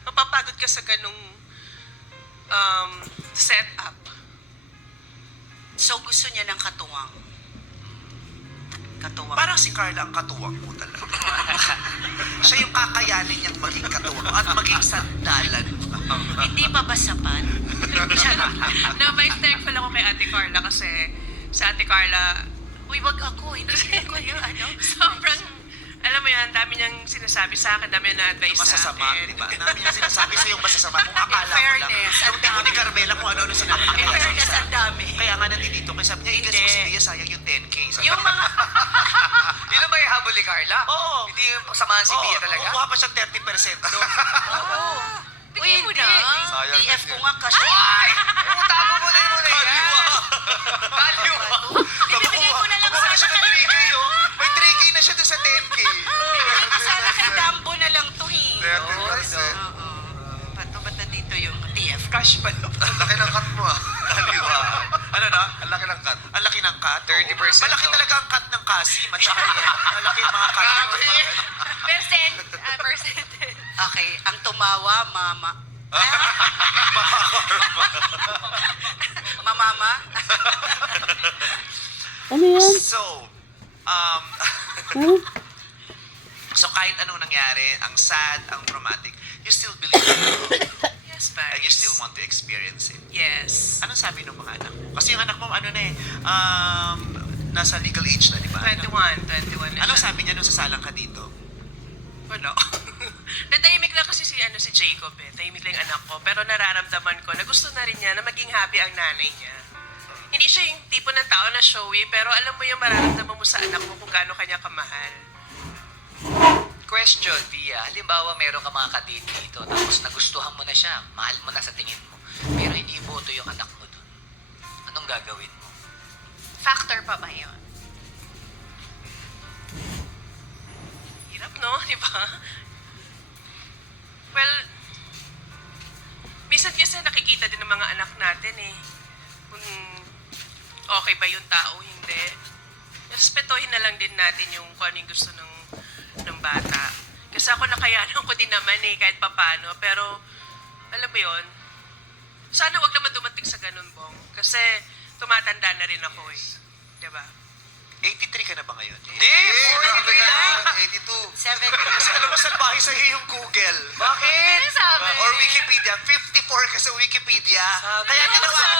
Mapapagod ka sa ganung setup. So gusto niya ng katuwang. Katuwang. Parang si Carla ang katuwang mo talaga. Siya yung kakayanin niyang maging katuwang at maging sandalan. Hindi pa ba sapat? No, Vice, thankful ako kay Ate Carla kasi sa Ate Carla, Uy, wag ako. Hindi ko yung sobrang, alam mo yan, dami niyang sinasabi sa akin, dami na advice sa Masasama, akin. di ba? Dami niya sinasabi sa yung masasama. Kung akala mo lang. fairness, Yung tipo ni Carmela kung ano-ano sinabi niya. In Kaya fairness, isa. ang dami. Kaya nga nandito. Kaya sabi niya, igas mo Hindi. si Dia, sayang yung 10K. Sabi Yung mga... Yun ang ba yung habol ni Carla? Oo. Hindi yung samahan si Bia talaga? Kukuha pa siyang 30% doon. Uy, hindi. Sayang TF din ko yun. nga kasi. Ay! Tago mo na yun muna yan. Kaliwa. Bibigay ko na lang Kukuha na siya sana ng kay... 3K, oh. May 3K na siya doon sa 10K. Bibigay ko sana kay Dambo na lang to eh. 30%. Oo. Ba't nandito yung TF? Cash pa lang. Ang laki ng cut mo ah. Kaliwa. Ano na? Ang laki ng cut. Ang laki ng cut. 30%, Malaki no? talaga ang cut ng Kasim at saka yan. Malaki yung mga cut. Percentage. Okay, ang tumawa, mama. Mamama? So, so kahit anong nangyari, ang sad, ang traumatic, you still believe it Yes, and you Vice. still want to experience it. Yes. Anong sabi ng mga anak mo? Kasi yung anak mo, ano na eh, nasa legal age na, di ba? 21 na Anong siya. sabi niya nung sasalang ka dito? Wala. Natahimik lang kasi si Jacob eh. Tahimik lang yung anak ko. Pero nararamdaman ko na gusto na rin niya na maging happy ang nanay niya. Hindi siya yung tipo ng tao na showy, pero alam mo yung mararamdaman mo sa anak mo kung gaano kanya kamahal. Question, Bia. Halimbawa, meron ka mga kadate dito, tapos nagustuhan mo na siya, mahal mo na sa tingin mo, pero hindi boto yung anak mo dun. Anong gagawin mo? Factor pa ba yun? Hirap, no? Di ba? Well, minsan kasi nakikita din ng mga anak natin eh. Kung okay ba yung tao, hindi. Respetuhin na lang din natin yung kung ano yung gusto ng bata. Kasi ako nakayanan ko din naman eh, kahit papano. Pero, alam mo yun, sana wag naman dumating sa ganun, Bong. Kasi tumatanda na rin ako eh. Diba? 83 ka na ba ngayon? Hindi! 43 lang! 82. 70. Kasi alam mo, salbahe sa'yo yung Google. Bakit? Ano sabi? Or Wikipedia. 54 ka sa Wikipedia. Kaya tinawagan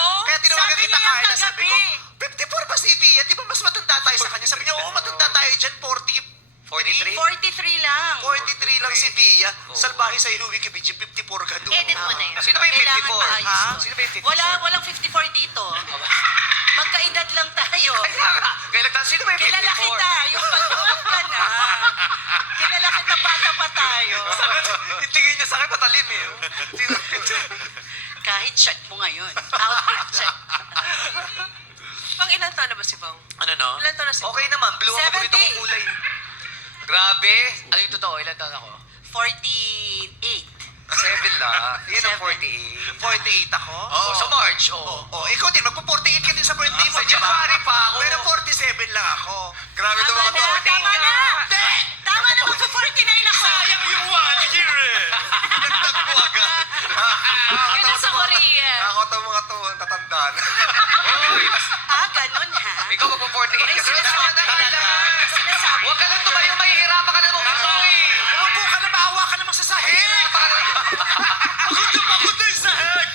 Sabi kita, niya yung Carla. Sabi ko, kagabi. 54 ba si Bia? Di ba mas matanda tayo sa kanya? Sabi niya, oo, matanda tayo dyan. 43? 43 lang. 43 lang si Bia. Salbahe sa yung Wikipedia, 54 ka doon. Edit mo na yun. Sino ba yung Kailangan 54? maayos Ha? to. Sino ba yung 54? Walang 54 dito. Magkaedad lang tayo. Sino ba yung 54? Kilala kita, yung pagtuwag ka na. Kilala kita, bata pa tayo. Yung tingin niya sa akin, patalim eh. Kahit check mo ngayon. Outfit check. Pang ilan taon na ba si Bong? Ano no? Ilan taon na si Bong? Okay naman, blue ang 70. paborito kong kulay. Grabe. Ano yung totoo? Ilan taon ako? 48. 7 lang. Yun ang 7. 48. 48 ako? Oh, sa March, Oo. Ikaw din, magpo-48 ka din sa birthday mo, Sa di ba? January pa ako. Pero 47 lang ako. Grabe ito Tama mga na, to. tama na. Hindi! Tama na, magpo-49 ako. Sayang yung 1 year eh! Nagtagpo agad. Ito sa Korea. Nakakatawa mga to. Ang tatandaan. Ganun ha. Ikaw magpo-48 ka. Sinasabi talaga. Sinasabi. Huwag ka lang tumayo, mahihirapan ka na umupo eh. Umupo ka na, maawa ka naman sa sahig! Mahihirapan ka na. Pagod na pagod na yung sahig!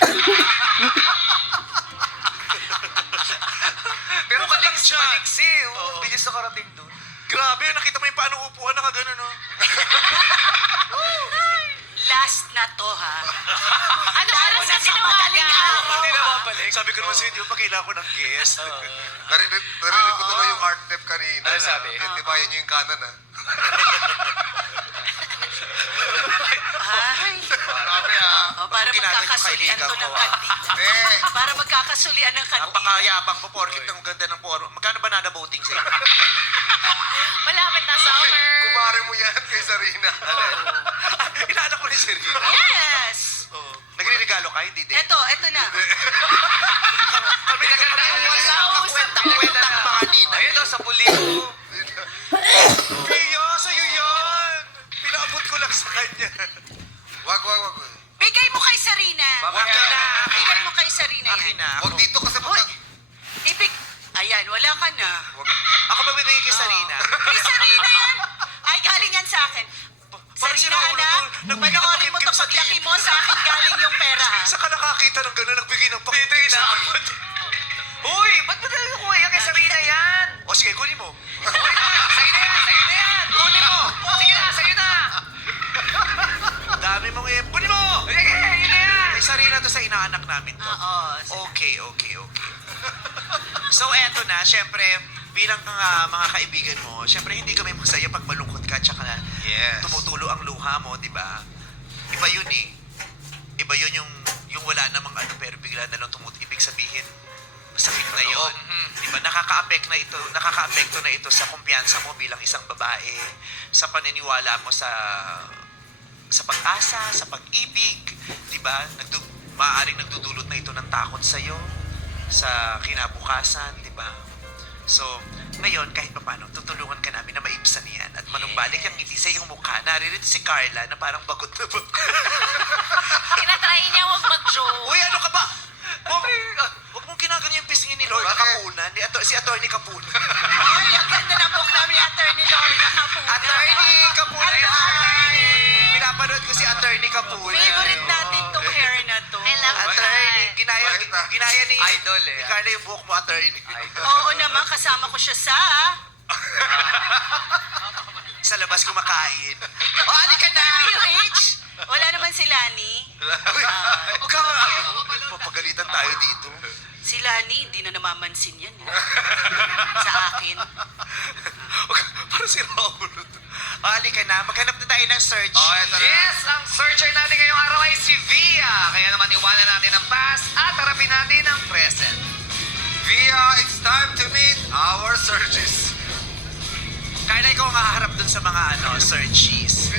Pero Buka lang siya. maliksi. Oo. Bilis na karating doon. Grabe, nakita mo yung paano upuan, nakagano no? Last na to ha. Anong oras na kasi sa madaling nawagan? araw. Hindi na mabalik. Sabi ko naman sa'yo, di ba pa kailangan ko ng guest? Narinig ko tuloy yung heart tip kanina. Ano sabi? Titibayan niyo yung kanan, ha? Ay, Grabe, ha? para Ginagawa yung magkakasulian kaibigan to ng ko, kandila. Eh, Para magkakasulian ng kandila. Napakayabang mo, porkit ang ganda ng poro. Magkano ba nada voting sa'yo? Malapit na summer. kumare mo yan kay Sarina. Inaanak ko ni Sergio. Yes! Oo. Nagre-regalo ka, hindi din. Eto na. Kami nagkakakwenta pa kanina. Ayun o, sa puliho. Pia, sa'yo yan! Pinaabot ko lang sa kanya. Wag. Bigay mo kay Sarina. Wag na. Bigay mo kay Sarina Akin yan. na. Wag dito kasi Uy, Ayan, wala ka na. Ako ba bibigay kay Sarina? Kay Sarina yan. Ay, galing yan sa akin. Parang Sarina, sinauna anak, to. Nagbigay ng panoorin mo to pakimkim sa paglaki TV. mo, sa akin galing yung pera, ha? Saan ka nakakita ng gano'n nagbigay ng pakimkim sa akin? Uy, ba't mo dahil ko yan? Kay Sarina yan. O sige, kunin mo. Sa'yo na yan. Kunin mo! Sige na, sa'yo na. Dami mong kunin mo! Sige, yun na yan. Kay Sarina to sa inaanak namin to. Oo. Okay. So eto na, syempre, bilang mga kaibigan mo, syempre hindi kami masaya pag malungkot ka tsaka Yes. tumutulo ang luha mo, di ba? Iba yun eh. Iba yun yung wala namang ano pero bigla na lang ibig sabihin, masakit na yun. Di ba? Nakaka-apekto na ito sa kumpiyansa mo bilang isang babae, sa paniniwala mo sa pag-asa, sa pag-ibig, di ba? Maaaring nagdudulot na ito ng takot sa'yo, sa kinabukasan, di ba? So, ngayon, kahit pa paano, tutulungan ka namin na maibsan yan at manumbalik ang ngiti sa iyong mukha. Naririto si Carla na parang bagot na bagot. Tinatry niya huwag mag-joke. Uy, ano ka ba? Huwag mong ginaganyan yung pisngin ni Lord Bakit? Kapunan, si Atty. Kapunan. Ay, ang ganda ng book namin, Attorney Lorna Capuna. Attorney Kapunan! Attorney! Pinapanood ko si Atty. Kapunan. Favorite natin tong hair na to. I love Attorney, Bakit na? ginaya ni Idol eh. ni Carla yung buhok mo, Attorney. Oo naman, kasama ko siya sa... Sa labas kumakain. Oh, halika na! PUH! Wala naman si Lani. Huwag ka papagalitan tayo dito. Si Lani, hindi na namamansin yan. Sa akin. Parang si Raulo. Halika na, maghanap na tayo ng search. Oh, eto na. Yes, ang searcher natin ngayong araw ay si Via. Kaya naman iwanan natin ang past at harapin natin ang present. Via, it's time to meet our searches. Kaya ikaw ang haharap dun sa mga searchies.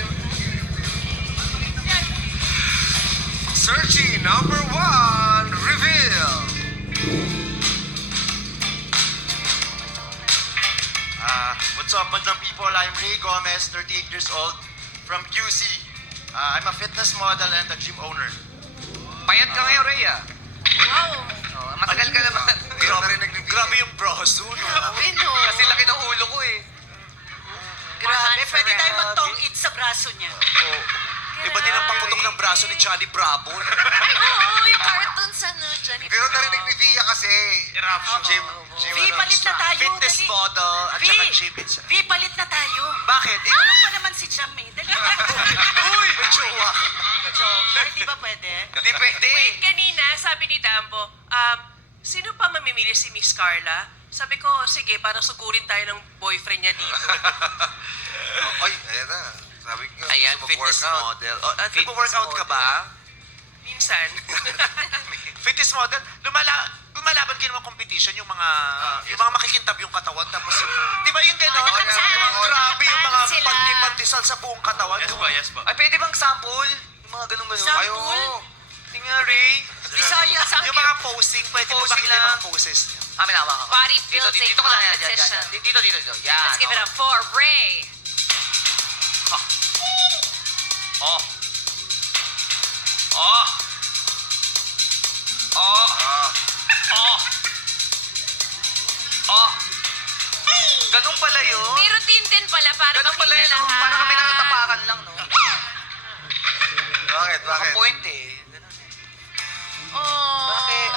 Searchy number 1, reveal. What's up, madam people? I'm Ray Gomez, 38 years old, from QC. I'm a fitness model and a gym owner. Payat ka ngayon, Rhea. Wow. Oh, matagal ka naman. Grabe yung braso, no? Kasi laki ng ulo ko eh. Grabe, pwede tayo mag-tong-eat sa braso niya. Oh. Iba din ang paputok ng braso ni Johnny Bravo. Ay, oo, yung cartoons ano, Johnny. Pero narinig ni Via kasi. Gym. V, palit na tayo. Fitness dali. model at V, saka gym. V, palit na tayo. Bakit? Ano pa naman si Jam eh? Dali. Uy! May jowa. So, ay, di ba pwede? Hindi pwede. Wait, kanina, sabi ni Dambo, sino pa mamimili si Miss Carla? Sabi ko, sige, para sugurin tayo ng boyfriend niya dito. Ay, ayan na. Sabi ko, Ayan, gusto fitness mag-workout. model. Oh, nag-workout ka ba? Minsan. Fitness model? Lumalaban kayo ng mga competition, yung mga makikintab yung katawan, tapos di ba yung gano'n? Nakansaan. Grabe yung mga Sila. pantipantisal sa buong katawan. Yes po. Ay, pwede bang sample? Yung mga ganun-ganun. Sample? Ay, oo. Tingnan, Ray. Bisaya, Yung mga posing, pwede mo Posing makita yung lang. mga poses niya. Amin, hawa ka. Bodybuilding Dito ko lang yan. competition. Dito. Yan. Let's give it up for Ray. Oh. Oh. Oh. Oh. Oh. Ganun pala yun. May routine din pala para Ganun pala makita yun. lahat. Para kami natatapakan lang, no? Bakit? Naka-point eh. Ganun. Oh. Bakit?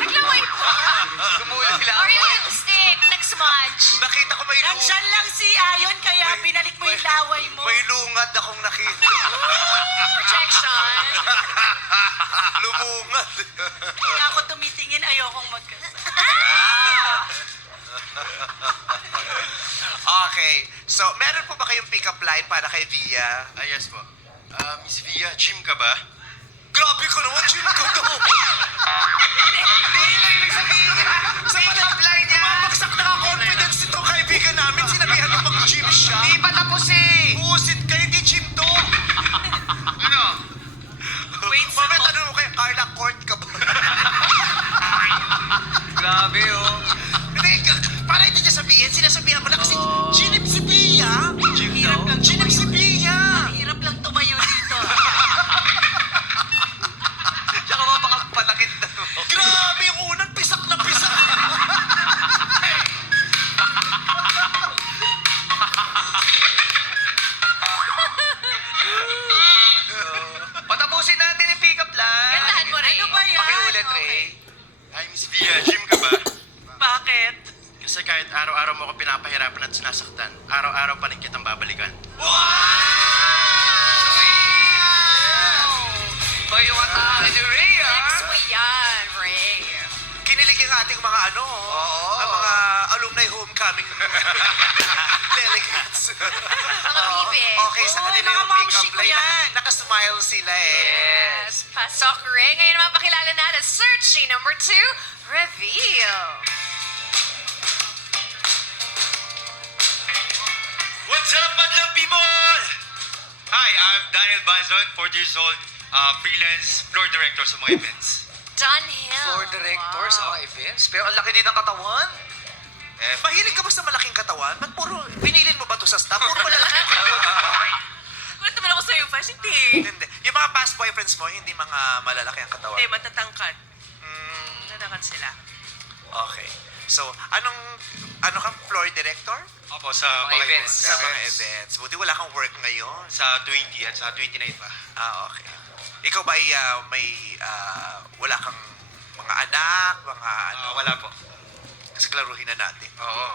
Naglaway po. Tumuloy lang. Or yung lipstick, nag-smudge. Nakita ko may Nandyan lang si Ayon, kaya binalik mo yung laway mo. May lungad akong nakita. Projection. Lumungad. Kaya ako tumitingin, ayokong magkasama. So, meron po ba kayong pick-up line para kay Via? Yes po. Miss Via, gym ka ba? Grabe ko naman, gym ko daw. Hindi yun ibig sabihin niya. Sa pick-up line niya. Bumabagsak na confidence itong kaibigan namin. Sinabihan mo bang gym siya? Di pa tapos eh! Buusit kayo, di gym to. Ano? Wait, Mamaya tanong mo kay Carla, court ka ba? Grabe oh. Hindi, para hindi niya sabihin, sinasabihan ko na kasi ginip si Via. Hirap lang Ginip si Via. hirap lang tumayo dito. Tsaka mapakapalakit na mo. Grabe yung unang pisak na pisak. Patapusin natin yung pick-up line. Gandahan mo, Ray. Ano ba yan? Pakiulit, Okay. Ray. Ay, Miss Via, gym ka ba? Bakit? Kasi kahit araw-araw mo ako pinapahirapan at sinasaktan, araw-araw pa rin kitang babalikan. Ba yung atake ni Ray, ah? Next mo yan, Ray. Kinilig yung ating mga ano, ang mga alumni homecoming delegates. Mga bibi. Okay, sa Oo, kanila mga yung pick-up mamshi ko line. yan. Nakasmile sila eh. Yes. Pasok, Ray. Ngayon naman pakilala natin. Searching number 2, reveal. What's up, madlang people? Hi, I'm Daniel Banzon, 40 years old, freelance floor director sa mga events. Dunhill. Floor director sa mga events. Pero ang laki din ng katawan. Mahilig ka ba sa malaking katawan? Ba't puro, pinilin mo ba to sa staff? Puro malalaki ang katawan. Kulit naman ako sa'yo, Fas. Hindi. Hindi. Yung mga past boyfriends mo, hindi mga malalaki ang katawan. Hindi, matatangkad. Matatangkad sila. Okay. So, ano kang floor director? Opo, sa Mga events. Sa mga events. Buti wala kang work ngayon. Sa 20 at sa 29 pa. Okay. Ikaw ba ay wala kang mga anak, mga ano? Wala po. Kasi klaruhin na natin. Oo.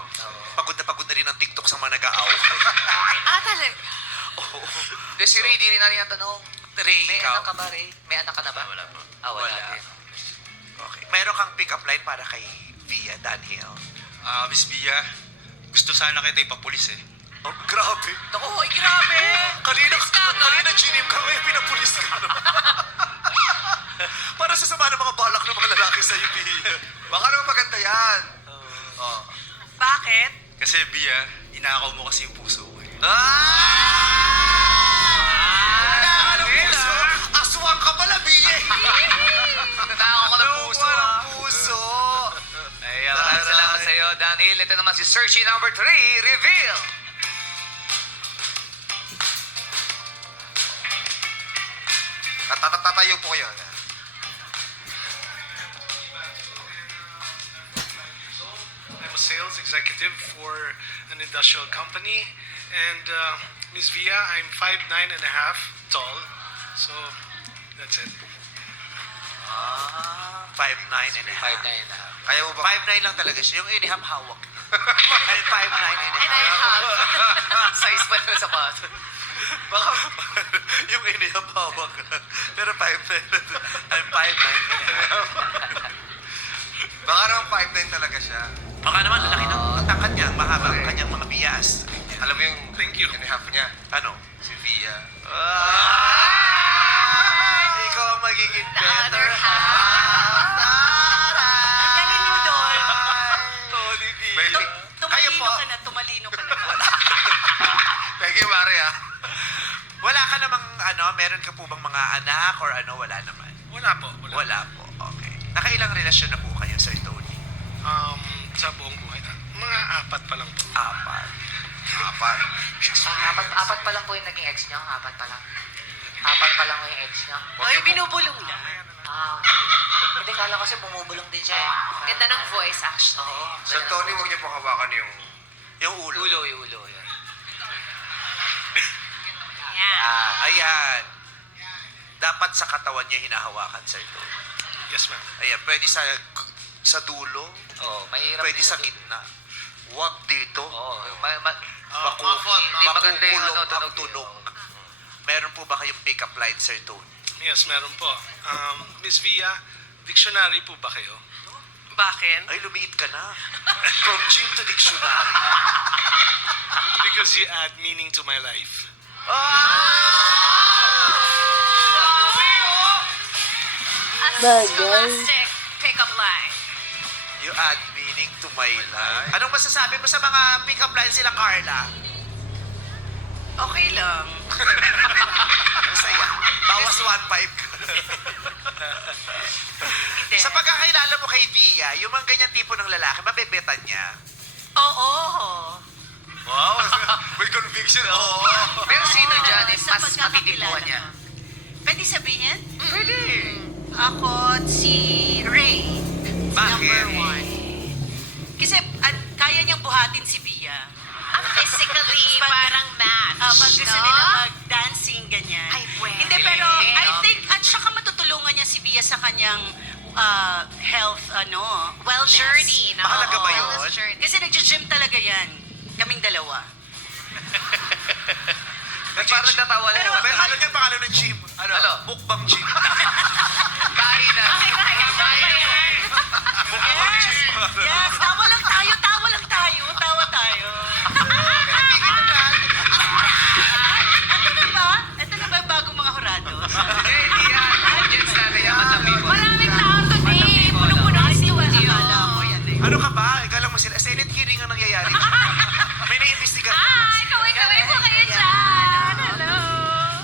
Pagod na rin ang TikTok sa mga nag-aaway. Talaga. Oo. Di si Ray, di rin natin ang tanong. Ray, May ikaw? anak ka ba, Ray? May anak ka na ba? Wala po. Wala Wala. din. Okay. Meron kang pick-up line para kay Via Dunhill. Miss Via, gusto sana kita ipapulis eh. Oh, grabe. Uy, grabe! Kanina ginip ka, may pinapulis ka. Para sa sama ng mga balak ng mga lalaki sa iyo, Via. Baka naman maganda yan. Bakit? Kasi Via, inakaw mo kasi yung puso ko eh. Anong puso? Aswang ka pala, Via. Nanakaw ko ng puso, ah. Ang puso. Ay, maraming salamat sa iyo, Daniel. Ito naman si Searchy number 3, reveal. Tatayo po kayo. I'm a sales executive for an industrial company, and Ms. Via, I'm 5'9" and a half tall, so that's it. 5'9" and a half. 5'9" na. Kaya mo ba? 5'9" lang talaga siya. Yung iniham hawak. Ay, 5'9" and a And I half. have. Size pa ng sapato. Baka yung iniham hawak. Pero 5'9". I'm 5'9" and a half. Baka naman 5'9" talaga siya. Baka naman, lalaki ng tangkad niya. Mahaba ang kanyang mga bias. Alam mo yung Thank you. and a half niya, Ano? si Via. Ikaw ang magiging The other better half. Ang galing mo doon. Tony V. Tumalino ka na, tumalino ka na. Thank you, Mari, ah. Wala ka namang, meron ka po bang mga anak or ano? Wala naman. Wala po. Wala po. Okay. Nakailang relasyon na po kayo, Sir Tony? Sa buong buhay na. Mga 4 pa lang po. 4. Apat pa lang po yung naging ex niyo? 4 pa lang? 4 pa lang yung ex niyo? Ay, binubulong lang. Okay. Hindi, kala kasi bumubulong din siya eh. Ganda ng voice, actually. Oo. Sir Tony, huwag niyo pong hawakan yung... Yung ulo. Yung ulo. Yan. Yeah. Ayan. Dapat sa katawan niya hinahawakan, Sir Tony. Yes, ma'am. Ayan, pwede sa dulo, Oo, mahirap. pwede sa gitna. Huwag dito. Oo, Hindi maganda yung makukulong tunog. ang tunog. Meron po ba kayong pick-up line, Sir Tony? Yes, meron po. Ms. Via, dictionary po ba kayo? Bakit? Ay, lumiit ka na. From gym to dictionary. Because you add meaning to my life. Scholastic pick-up line. You add meaning to my life. Anong masasabi mo sa mga pick-up lines sila, Carla? Okay lang. Masaya. Bawas 1.5 ka. Hindi. Sa pagkakilala mo kay Via, yung mga ganyan tipo ng lalaki, mabebetan niya. Oo. Wow, may conviction. Oo. Pero sino dyan sa mas pagkakakilala matitipuan niya? mo. Pwede sabihin? Pwede. Ako, si Ray. Bakit? Number 1. Kasi kaya niyang buhatin si Bia. Physically, parang match. Pag gusto no? nila mag-dancing, ganyan. Ay, pwede. Hindi, pero I think, at saka matutulungan niya si Bia sa kanyang health, wellness. Journey, no? Mahalaga ba yun? Wellness journey. Kasi nag-gym talaga yan. Kaming dalawa. Parang natawa na. Pero ano yung pangalan ng gym? Ano? Mukbang gym. Kain na. Yes, tawa lang tayo. Ito na ba yung bagong mga horados? Hindi yan. Audience natin yan. Matapiko. Maraming tao today. Puno-puno ang studio. Akala ko yan eh. Ano ka ba? Ikaw mo sila. Senate hearing ang nangyayari. May naiimbestigan na. Ay, kaway-kaway po kayo dyan. Hello.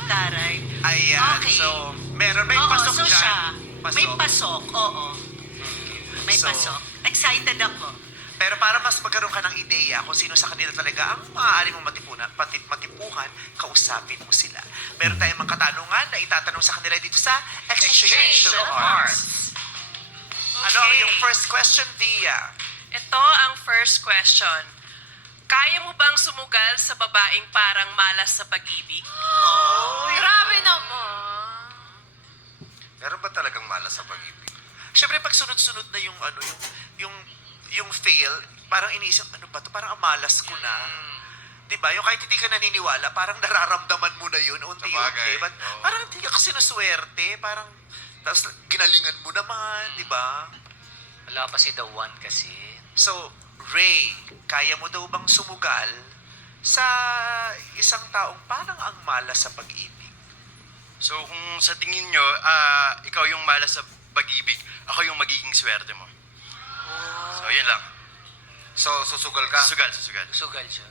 Taray. Ayan. Okay. So, may Oo, pasok so dyan. siya. Pasok. May pasok, oo. May So, pasok. Excited ako. Pero para mas magkaroon ka ng ideya kung sino sa kanila talaga ang maaari mong matipuhan, kausapin mo sila. Meron tayong mga katanungan na itatanong sa kanila dito sa Exchange of Hearts. Ano ang yung first question, Via? Ito ang first question. Kaya mo bang sumugal sa babaeng parang malas sa pag-ibig? Grabe naman. Meron ba talagang malas sa pag-ibig? Siyempre, pag sunod-sunod na yung fail, parang iniisip, ano ba to? Parang amalas ko na. Diba? Yung kahit hindi ka naniniwala, parang nararamdaman mo na yun, unti-unti. Sabagay. But parang hindi ka sinuswerte, parang, tapos ginalingan mo naman, diba? Wala pa si The One kasi. So, Ray, kaya mo daw bang sumugal sa isang taong parang ang malas sa pag-ibig? So kung sa tingin nyo, ikaw yung malas sa pag-ibig, ako yung magiging swerte mo. So yun lang. So, susugal ka? Susugal. Sugal siya.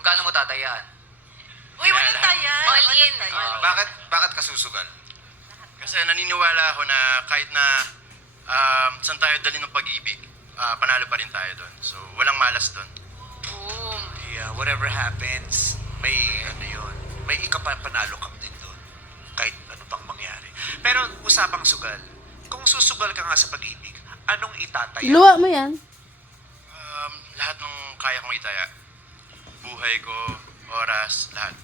Magkano mo tatayaan? Uy, walang taya. All in. Bakit ka susugal? Kasi naniniwala ako na kahit na saan tayo dali ng pag-ibig, panalo pa rin tayo doon. So walang malas doon. Boom. Yeah, whatever happens, may may ikapanalo ka din doon. Kahit ano pang mangyari. Pero usapang sugal, kung susugal ka nga sa pag-ibig, anong itataya? Luwa mo yan. Lahat ng kaya kong itaya. Buhay ko, oras, lahat.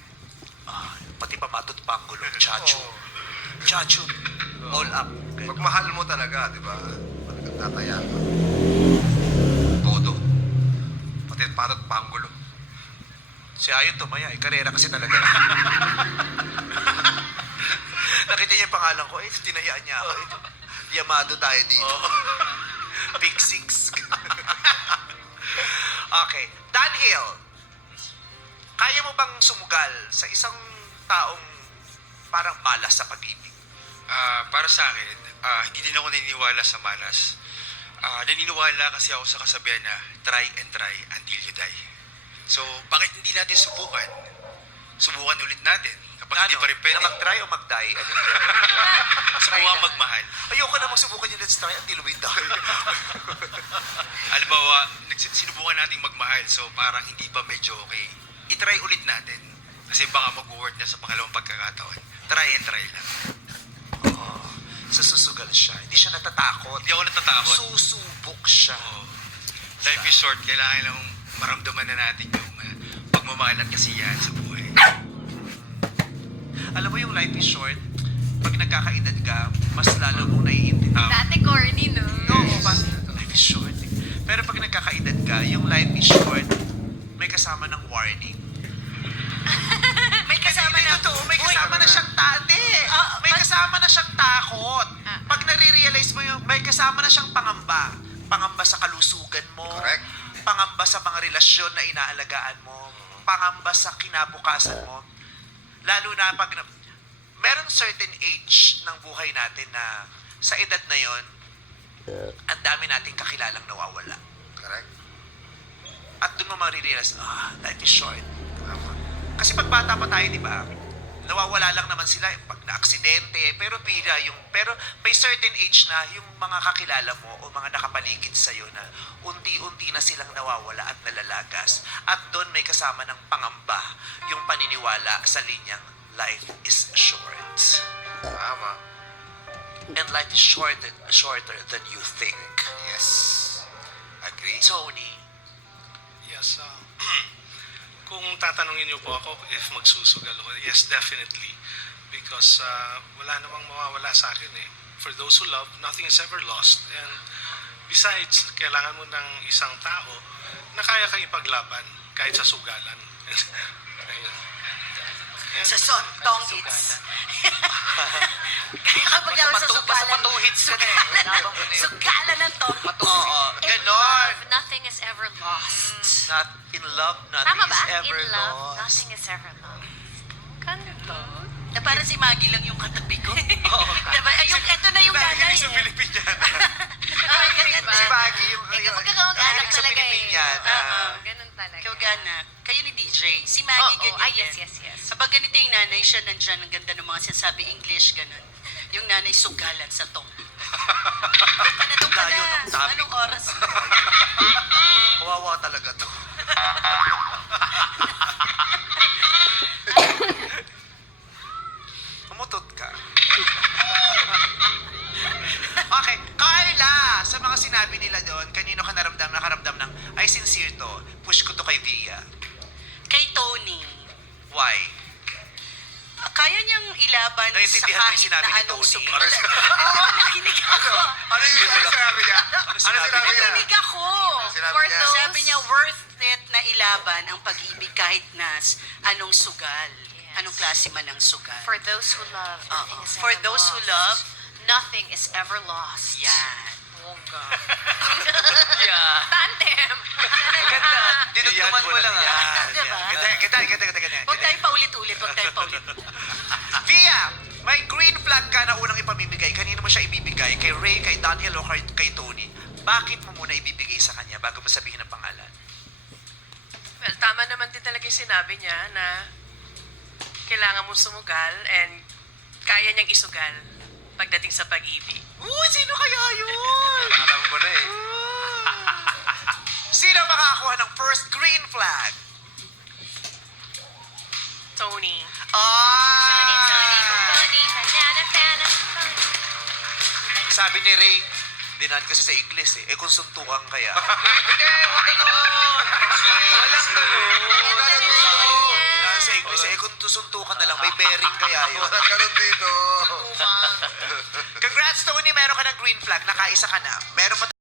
Pati pamatot panggulo, chacho. Chacho, all up. Pag mahal mo talaga, di ba? Talagang tataya ka. Todo. Pati patot panggulo. Si Ayon tumaya, karera kasi talaga. Nakita niya yung pangalan ko, tinayaan niya ako. Yamado tayo dito. Pick 6. Okay. Danhill, kaya mo bang sumugal sa isang taong parang malas sa pag-ibig? Para sa akin, hindi din ako naniniwala sa malas. Naniniwala kasi ako sa kasabihan na try and try until you die. So, bakit hindi natin subukan? Subukan ulit natin. Kapag hindi pa rin pwede, Na mag-try o mag-die? subukan magmahal. Ayoko na magsubukan yung let's try until we die. Halimbawa, sinubukan nating magmahal, so parang hindi pa medyo okay. I-try ulit natin. Kasi baka mag-work na sa pangalawang pagkakataon. Try and try lang. Susugal siya. Hindi siya natatakot. Hindi ako natatakot. Susubok siya. Oo. Life is short. Kailangan lang maramdaman na natin yung pagmamahal at kasiyahan sa buhay. Alam mo yung life is short, pag nagkakaedad ka, mas lalo mong naiintindihan. Dati corny, no? Oo, life is short. Pero pag nagkakaedad ka, yung life is short, may kasama ng warning. May kasama Hindi na... totoo, may kasama na siyang tade. May kasama na siyang takot. Pag nare-realize mo yung may kasama na siyang pangamba. Pangamba sa kalusugan mo. Correct. Pangamba sa mga relasyon na inaalagaan mo. Pangamba sa kinabukasan mo. Lalo na pag meron certain age ng buhay natin na sa edad na yon, ang dami nating kakilalang nawawala. Correct. At doon mo marirealize, life is short. Kasi pag bata pa tayo, di ba, nawawala lang naman sila pag na-aksidente, pero may certain age na yung mga kakilala mo o mga nakapaligid sa'yo na unti-unti na silang nawawala at nalalagas. At doon may kasama ng pangamba, yung paniniwala sa linyang life is short. Tama. And life is shorter than you think. Yes. Agree. Tony, Yes, kung tatanungin niyo po ako if magsusugal ako, yes, definitely. Because wala namang mawawala sa akin eh. For those who love, nothing is ever lost. And besides, kailangan mo ng isang tao na kaya kang ipaglaban kahit sa sugalan. Ayun. Yan. Sa sontong hits. Kaya kapag ako sa sugalan, matuhits ka na eh. sugalan ng tong. oo, In ganon. love, nothing is ever lost. Not in love, nothing Tama ba? is ever In love, lost. nothing is ever lost. Ganito. Na parang si Maggie lang yung katabi ko. Diba? Ay, ito na yung nanay Nakikinig sa eh. Pilipinyana. Oh, ganun ba? Si Maggie yung... Magkakamag-anak nakikinig sa talaga eh. Pilipinyana. Oo, ganun talaga. Kamag-anak, kayo ni DJ, si Maggie Oo, ganyan ay, din. yes. Kapag ganito yung nanay, siya nandyan, ang ganda ng mga sinasabi English, ganun. Yung nanay sugalan sa tong. Doon ka Layo na. ng topic. Anong oras? Kawawa talaga to. Umutot ka. Okay, Carla! Sa mga sinabi nila doon, kanino ka nakaramdam ng, ay sincere to, push ko to kay Via. Kay Tony. Why? Kaya niyang ilaban sa Naiintindihan mo yung kahit sinabi na ni anong Tony? sugal. Oo, nakinig ako. Ano yung sinabi niya? Ano sinabi niya? Nakinig ako. Sinabi For niya? those- Sabi niya, worth it na ilaban ang pag-ibig kahit na anong sugal. Yes. Anong klase man ng sugal. For those who love, nothing is For ever those who lost. love, nothing is ever lost. yan. Bongga. Yeah. Tandem! Ganda. Dinugtungan mo lang ah. Diba? Ganda. Huwag tayong paulit-ulit, huwag tayong paulit-ulit. Via, may green flag ka na unang ipamimigay. Kanino mo siya ibibigay? Kay Ray, kay Daniel, o kay Tony? Bakit mo muna ibibigay sa kanya bago mo sabihin ang pangalan? Well, tama naman din talaga yung sinabi niya na kailangan mo sumugal and kaya niyang isugal pagdating sa pag-ibig. Sino kaya yun? Alam ko na eh. Sino makakakuha ng first green flag? Tony. Tony, banana, Tony. Sabi ni Ray, dinan kasi sa English eh. Kung suntukan kaya. Hindi, huwag ganun. Walang ganun. Dinan sa English eh. Kung suntukan na lang, may bearing kaya yun. Walang ganun dito. Congrats, Tony. Meron ka ng green flag. Nakaisa ka na. Meron pa